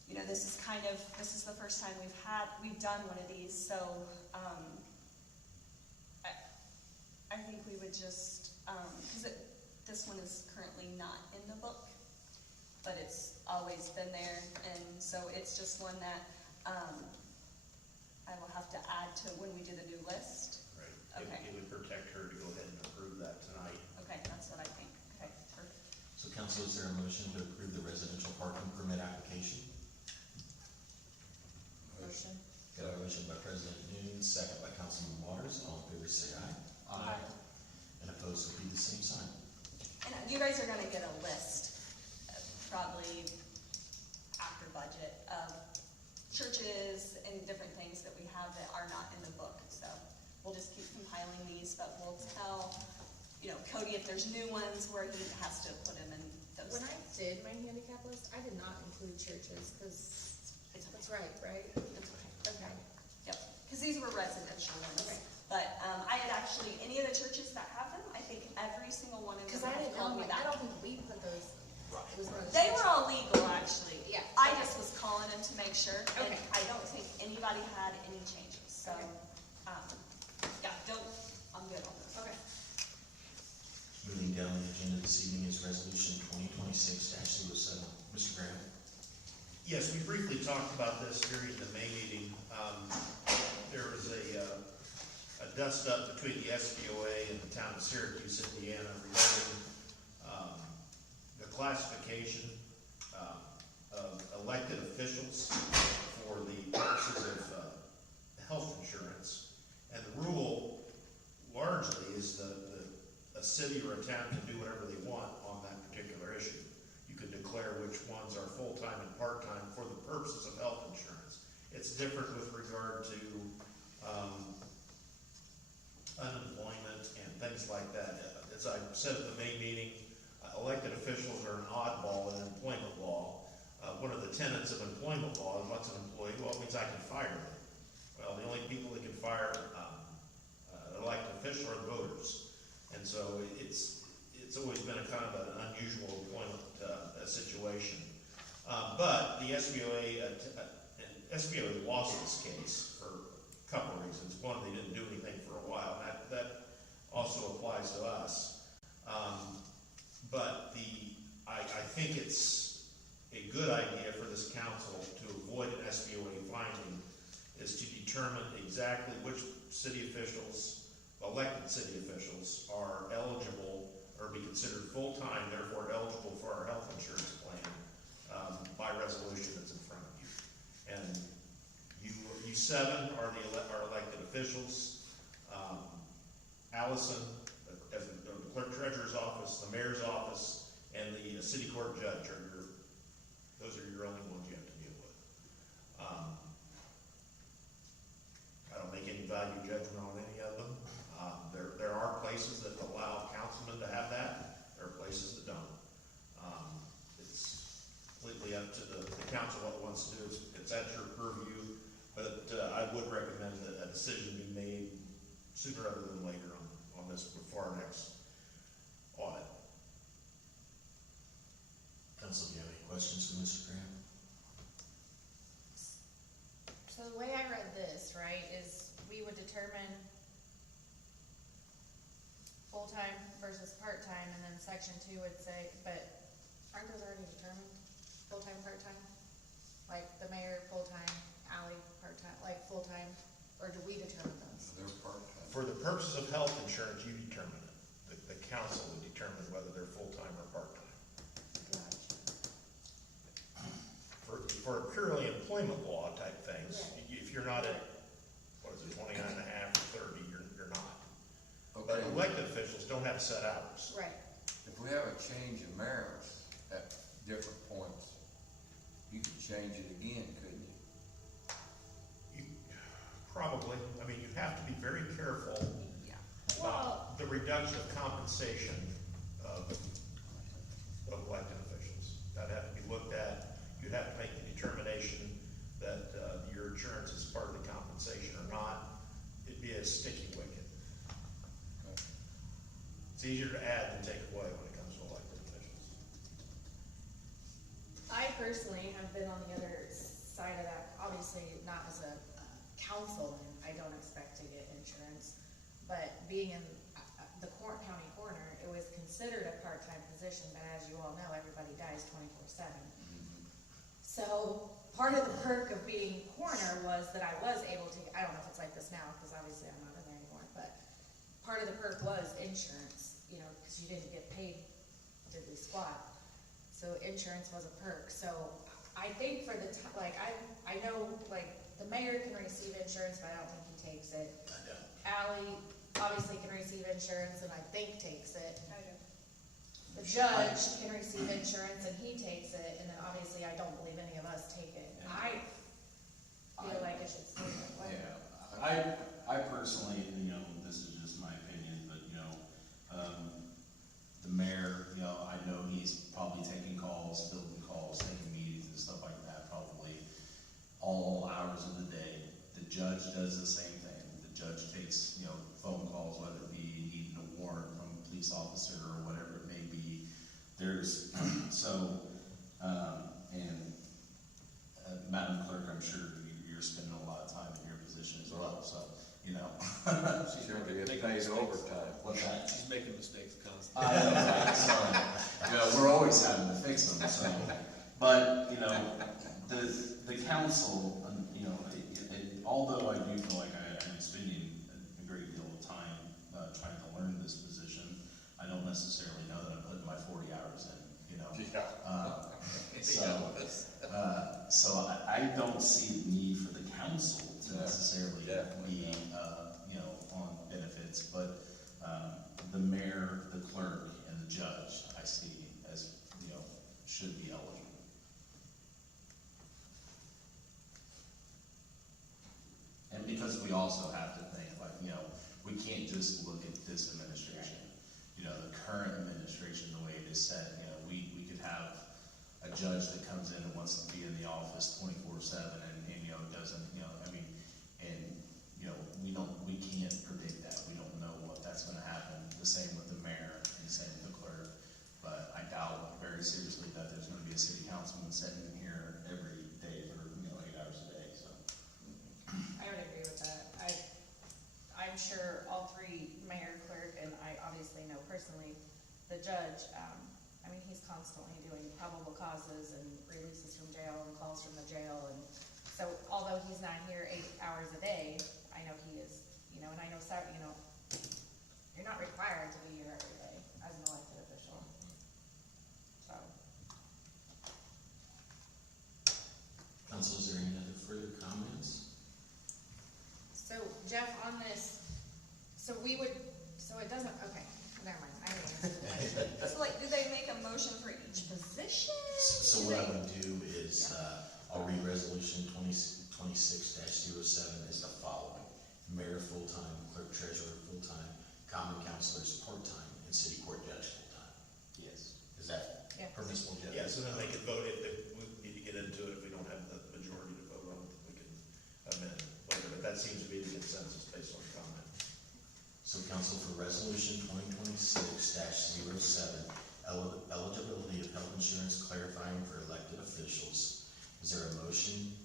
you know, this is the first time we've done one of these. So, I think we would just, because this one is currently not in the book, but it's always been there, and so it's just one that I will have to add to when we do the new list. Right. Okay. It would protect her to go ahead and approve that tonight. Okay, that's what I think. Okay, perfect. So council, is there a motion to approve the residential parking permit application? Motion. Got a motion by President Noon, second by Councilman Waters. All in favor say aye. Aye. And opposed would be the same sign. And you guys are gonna get a list, probably after budget, of churches and different things that we have that are not in the book. So we'll just keep compiling these, but we'll tell, you know, Cody if there's new ones where he has to put them in those. When I did my handicap list, I did not include churches, because that's right? That's okay. Okay. Yep, because these were residential ones. Okay. But I had actually, any of the churches that have them, I think every single one of them Because I didn't called know, me like, I back. don't think we put those, it was one of those. They were all legal, actually. Yeah. I Okay. just was calling them to make sure, and Okay. I don't think anybody had any changes, so, Okay. yeah, I'm good on this. Okay. Moving down the agenda this evening is resolution 2026-07. Mr. Graham. Yes, we briefly talked about this during the May meeting. There was a dust-up between the SBOA and the town of Syracuse, Indiana, regarding the classification of elected officials for the purposes of health insurance. And the rule largely is that a city or a town can do whatever they want on that particular issue. You can declare which ones are full-time and part-time for the purposes of health insurance. It's different with regard to unemployment and things like that. As I said at the May meeting, elected officials are an oddball in employment law. One of the tenets of employment law is what's an employee? Well, it means I can fire them. Well, the only people that can fire an elected official are the voters. And so it's always been a kind of an unusual employment situation. But the SBOA lost this case for a couple of reasons. One, they didn't do anything for a while, and that also applies to us. But I think it's a good idea for this council to avoid an SBOA finding is to determine exactly which city officials, elected city officials, are eligible or be considered full-time, therefore eligible for our health insurance plan by resolution that's in front of you. And you seven are are elected officials. Allison, as the clerk treasurer's office, the mayor's office, and the city court judge are those are your only ones you have to deal with. I don't make any value judgment on any of them. There are places that allow councilmen to have that. There are places that don't. It's completely up to the council what it wants to do. It's at your purview, but I would recommend that a decision be made sooner rather than later on this before our next audit. Council, do you have any questions for Mr. Graham? So the way I read this, right, is we would determine full-time versus part-time, and then section 2 would say, but aren't those already determined? Full-time, part-time? Like the mayor, full-time, Ally, part-time, like full-time, or do we determine those? They're part-time. For the purposes of health insurance, you determine it. The council would determine whether they're full-time or part-time. employment law type things. If you're not at, what is it, 29 and a half or 30, you're not. But Okay. elected officials don't have set hours. Right. If we have a change of mayors at different points, you could change it again, couldn't you? Probably, I mean, you have to be very careful Yeah. about the reduction of compensation of elected officials. That'd have to be looked at. You'd have to make the determination that your insurance is part of the compensation or not. It'd be a sticky wicket. It's easier to add than take away when it comes to elected officials. I personally have been on the other side of that, obviously not as a councilman, I don't expect to get insurance, but being in the county coroner, it was considered a part-time position, but as you all know, everybody dies 24/7. So, part of the perk of being coroner was that I was able to, I don't know if it's like this now, because obviously I'm not in there anymore, but part of the perk was insurance, you know, because you didn't get paid diddly squat. So insurance was a perk, so I think for the I know, like, the mayor can receive insurance, but I don't think he takes it. Ally obviously can receive insurance and I think takes it. I do. The judge can receive insurance and he takes it, and then obviously I don't believe any of us take it. I feel like it should stay that way. Yeah, I personally, you know, this is just my opinion, but, you know, the mayor, you know, I know he's probably taking calls, fielding calls, taking meetings and stuff like that, probably all hours of the day. The judge does the same thing. The judge takes, you know, phone calls, whether it be needing a warrant from a police officer or whatever it may be. There's, so, and Madam Clerk, I'm sure you're spending a lot of time in your position as well, so, you know. She's gonna get paid overtime. What's that? She's making mistakes constantly. So, you know, we're always having to fix them, so. But, you know, the council, you know, although I do feel like I'm spending a great deal of time trying to learn this position, I don't necessarily know that I'm putting my 40 hours in, you know. So I don't see the need for the council to necessarily be, you know, on benefits, but the mayor, the clerk, and the judge, I see as, you know, should be eligible. And because we also have to think, like, you know, we can't just look at this administration. You know, the current administration, the way it is set, you know, we could have a judge that comes in and wants to be in the office 24/7 and, you know, doesn't, you know, I mean, and, you know, we can't predict that. We don't know what that's gonna happen. The same with the mayor and the same with the clerk. But I doubt very seriously that there's gonna be a city councilman sitting in here every day for, you know, 8 hours a day, so. I would agree with that. I'm sure all three, mayor, clerk, and I obviously know personally, the judge, I mean, he's constantly doing probable causes and releases from jail and calls from the jail, and so although he's not here 8 hours a day, I know he is, you know, and I know, you know, you're not required to be here every day as an elected official, so. Council, is there any other further comments? So Jeff, on this, so it doesn't, okay, never mind, I already answered the question. So like, do they make a motion for each position? So what I would do is, I'll read resolution 26-07 as the following. Mayor full-time, clerk treasurer full-time, common councilors part-time, and city court judge full-time. Yes. Is that permissible, Jeff? Yeah, so then they could vote, if we need to get into it, if we don't have the majority to vote on it, we can amend it later, but that seems to be the consensus based on the comment. So council, for resolution 2026-07, eligibility of health insurance clarifying for elected officials, is there a motion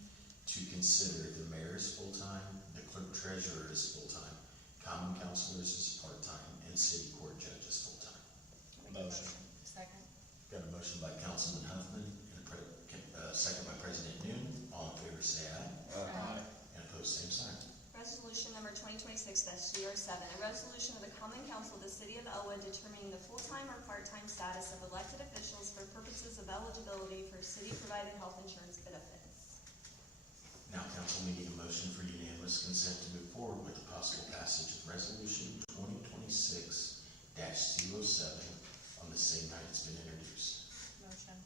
to consider the mayor as full-time, the clerk treasurer as full-time, common councilors as part-time, and city court judge as full-time? Motion. Second. Got a motion by Councilman Huffman and a second by President Noon. All in favor say aye. Aye. And opposed, same sign. Resolution number 2026-07, a resolution of the Common Council of the City of Elwood determining the full-time or part-time status of elected officials for purposes of eligibility for city-provided health insurance benefits. Now, council, we need a motion for unanimous consent to move forward with the possible passage of resolution 2026-07 on the same night it's been introduced. Motion.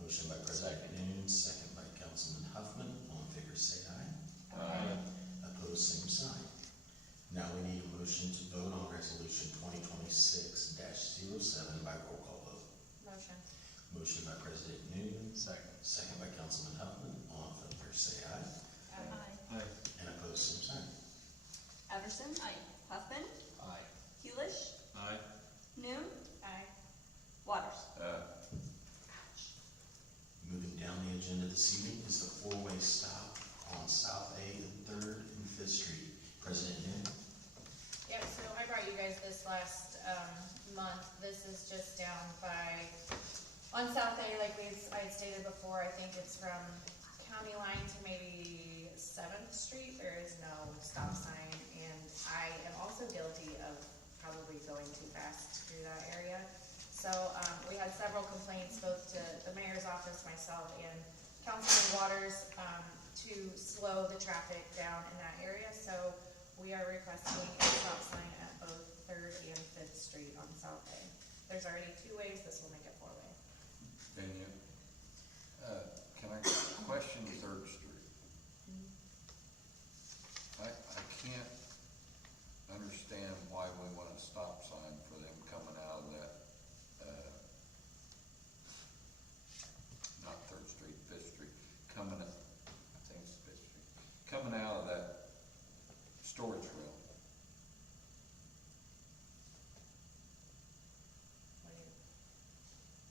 Motion by President Noon, second by Councilman Huffman. All in favor, say aye. Aye. Opposed, same sign. Now we need a motion to vote on resolution 2026-07 by roll call vote. Motion. Motion by President Noon, Second. second by Councilman Huffman. All in favor, say aye. Aye. And opposed, same sign. Everson? Aye. Huffman? Aye. Heelish? Aye. Noon? Aye. Waters? Moving down the agenda this evening is the four-way stop on South 8th and 3rd and 5th Street. President Noon? Yep, so I brought you guys this last, month. This is just down by, on South A, like I had stated before, I think it's from county line to maybe 7th Street. There is no stop sign, and I am also guilty of probably going too fast through that area. So, we had several complaints, both to the mayor's office, myself, and Councilman Waters, to slow the traffic down in that area. So, we are requesting a stop sign at both 3rd and 5th Street on South Bay. There's already 2 ways, this will make it 4-way. Can I question 3rd Street? I can't understand why we want a stop sign for them coming out of that, not 3rd Street, 5th Street, coming up, I think it's 5th Street, coming out of that storage rail.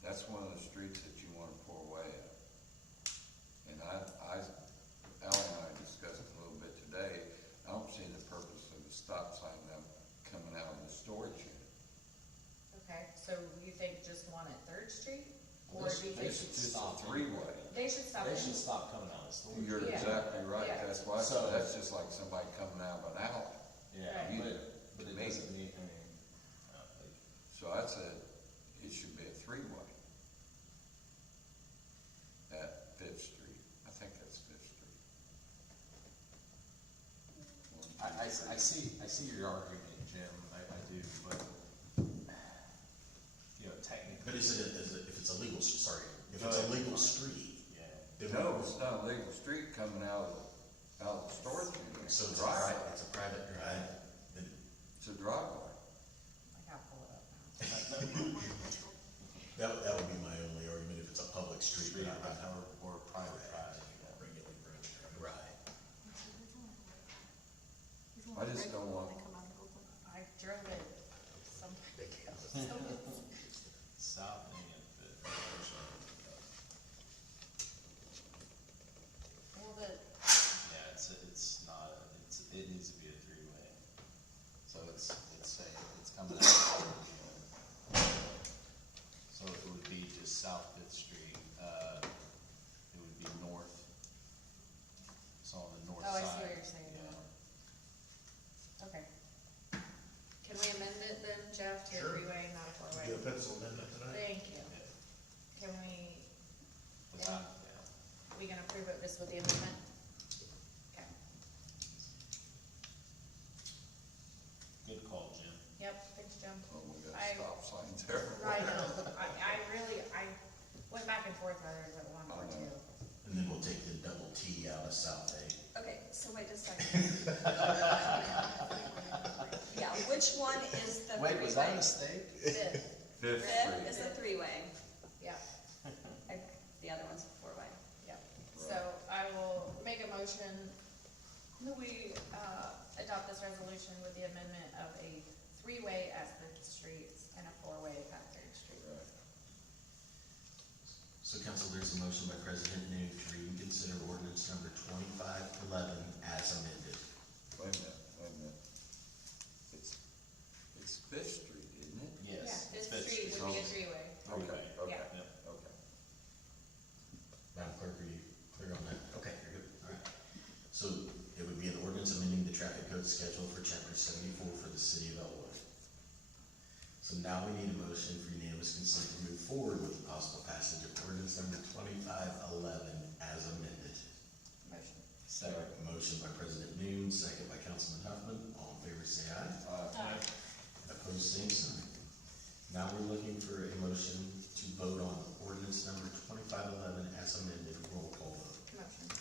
That's one of the streets that you want to pour away at. And Ally and I discussed a little bit today, I don't see the purpose of the stop sign them coming out of the storage unit. Okay, so you think just one at 3rd Street? Or do you They think? should It's stop. a three-way. They should stop They it. should stop coming out of the store. You're Yeah. exactly right, Yeah. that's why, So- that's just like somebody coming out of an alley. Yeah, You- but it doesn't mean, I mean, So I said, it should be a three-way at 5th Street. I think that's 5th Street. I see your argument, Jim, I do, but, you know, technically. But is it, if it's a legal, sorry, if it's a legal street, Yeah. then No, it's not a legal street coming out of the storage unit. so it's a Driveway. it's a private drive, then It's a driveway. I gotta pull it up now. that would be my only argument if it's a public street. Street but I- or private drive. Right. I just don't want, I drove it some time ago, so South and Fifth. well, the, Yeah, it's not, it needs to be a three-way. So it's saying, it's coming out of the unit. So it would be just South Fifth Street, it would be north. So on the north Oh, I side. see what you're saying now. Yeah. okay. Can we amend it then, Jeff, to a Sure. 3-way, not a 4-way? Do a pencil amendment tonight? Thank you. Can we, Without, yeah. we gonna approve it this with the amendment? Okay. Good call, Jim. Yep, thanks, Jim. well, we got I- stop signs there. I know, I went back and forth whether it was one or two. And then we'll take the double T out of South A. Okay, so wait a second. Yeah, which one is the three-way? Wait, was that a mistake? Fifth, 5th Fifth is Street. the three-way. yeah, Okay, the other one's a four-way. yeah. So I will make a motion that we, adopt this resolution with the amendment of a 3-way at 5th Street and a 4-way at 3rd Street. Right. So council, there's a motion by President New to reconsider ordinance number 2511 as amended. Wait a minute. It's 5th Street, isn't it? Yes. Yeah, it's 5th Street would be a 3-way. Okay, okay, Yeah. okay. Madam Clerk, are you clear on that? Okay, you're good. All right. So it would be an ordinance amending the traffic code schedule for chapter 74 for the city of Elwood. So now we need a motion for unanimous consent to move forward with the possible passage of ordinance number 2511 as amended. Motion. Second. Motion by President Noon, second by Councilman Huffman. All in favor, say aye. Aye. Opposed, same sign. Now we're looking for a motion to vote on ordinance number 2511 as amended. Roll call vote. Motion.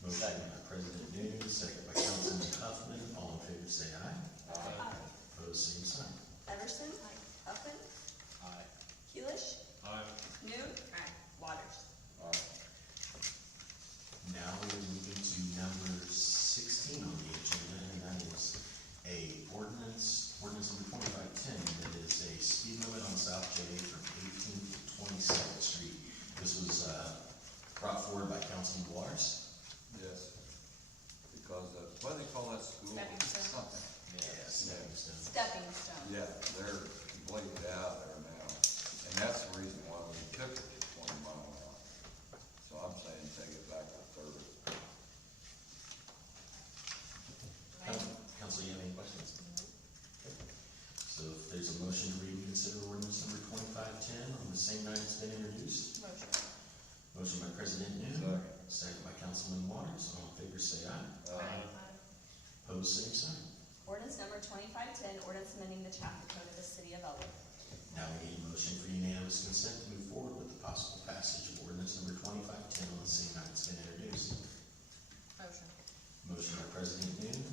Motion by President Noon, second by Councilman Huffman. All in favor, say aye. Aye. Opposed, same sign. Everson? Huffman? Aye. Keelish? Aye. Noon? Waters? Now we're moving to number 16 on the agenda, and that is a ordinance number 2510, that is a speed limit on South J from 18th to 22nd Street. This was, brought forward by Councilman Waters. Yes. Because, what do they call that school? Stepping stone. Something. Yes. Stepping stone. Yeah, they're completely out there now, and that's the reason why we took it to 20 mile an hour. So I'm saying take it back to 30. Council, you have any questions? Okay. So if there's a motion to read and consider ordinance number 2510 on the same night it's been introduced. Motion. Motion by President Noon. Second by Councilman Waters. All in favor, say aye. Aye. Opposed, same sign. Ordinance number 2510, ordinance amending the chapter code of the city of Elwood. Now we need a motion for unanimous consent to move forward with the possible passage of ordinance number 2510 on the same night it's been introduced. Motion. Motion by President Noon.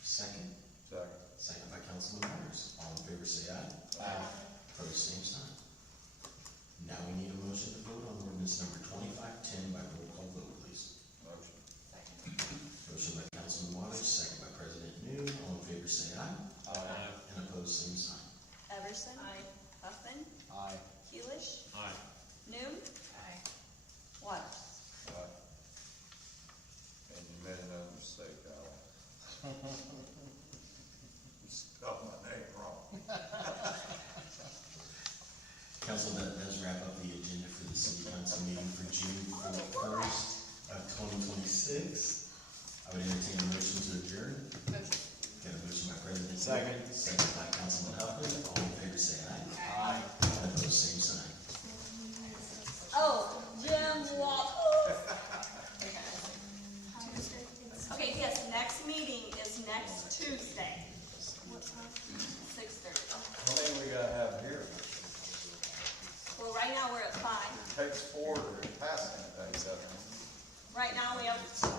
Second. Second. Second by Councilman Waters. All in favor, say aye. Aye. Opposed, same sign. Now we need a motion to vote on ordinance number 2510 by roll call vote, please. Motion. Second. Motion by Councilman Waters, second by President Noon. All in favor, say aye. Aye. And opposed, same sign. Everson? Huffman? Aye. Keelish? Aye. Noon? Aye. Waters? Aye. And you made another mistake, Alan. You spelled my name wrong. Council, that does wrap up the agenda for the city council meeting for June 1st of 2026. I would entertain a motion to adjourn. Motion. Got a motion by President. Second. Second by Councilman Huffman. All in favor, say aye. Aye. And opposed, same sign. Oh, Jim Walker. Okay, yes, next meeting is next Tuesday. What time? 6:30. How many we gotta have here? Well, right now we're at 5. It takes 4 to pass anything, so. Right now we have, 5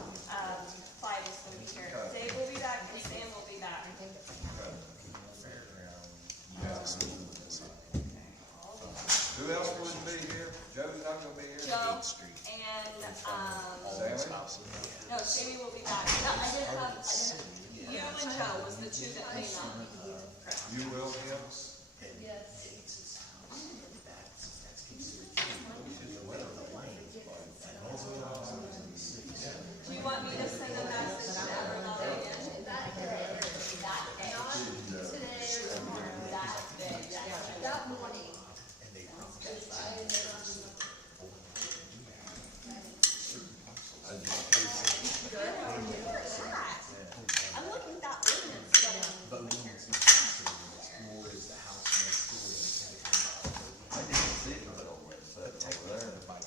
is gonna be here. Dave will be back and Sam will be back. Who else wouldn't be here? Joe's not gonna be here? Joe and, Sammy? no, Sammy will be back. No, I didn't, you and Joe was the 2 that may not. Correct. You will, Kim? Yes. Do you want me to send a message to everybody again? That day. Not today or tomorrow. That day. That morning. I'm looking at that ordinance going. I didn't see it over there.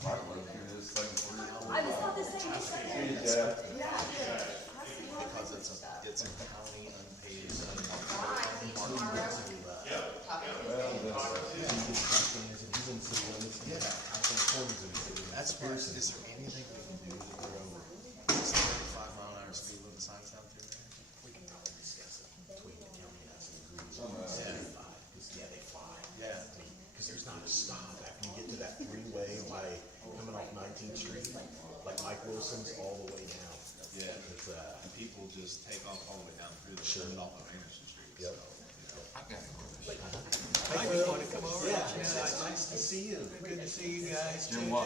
I went through this thing for you. I just thought the same thing. See, Jeff? Yeah. Because it's a county unpaid. That's where, is there anything we can do to throw 5-mile-an-hour speed limit signs out there? We can probably discuss it between the county and us and agree. Yeah, they fly. Yeah. Because there's not a stop after you get to that freeway by coming off 19th Street, like Mike Wilson's all the way down. Yeah, It's, and people just take off all the way down through the, turn it off on Anderson Street. Yep. So, you know. I got it. I just want to come over. Yeah, nice to see you. Good to see you guys. Jim Watt.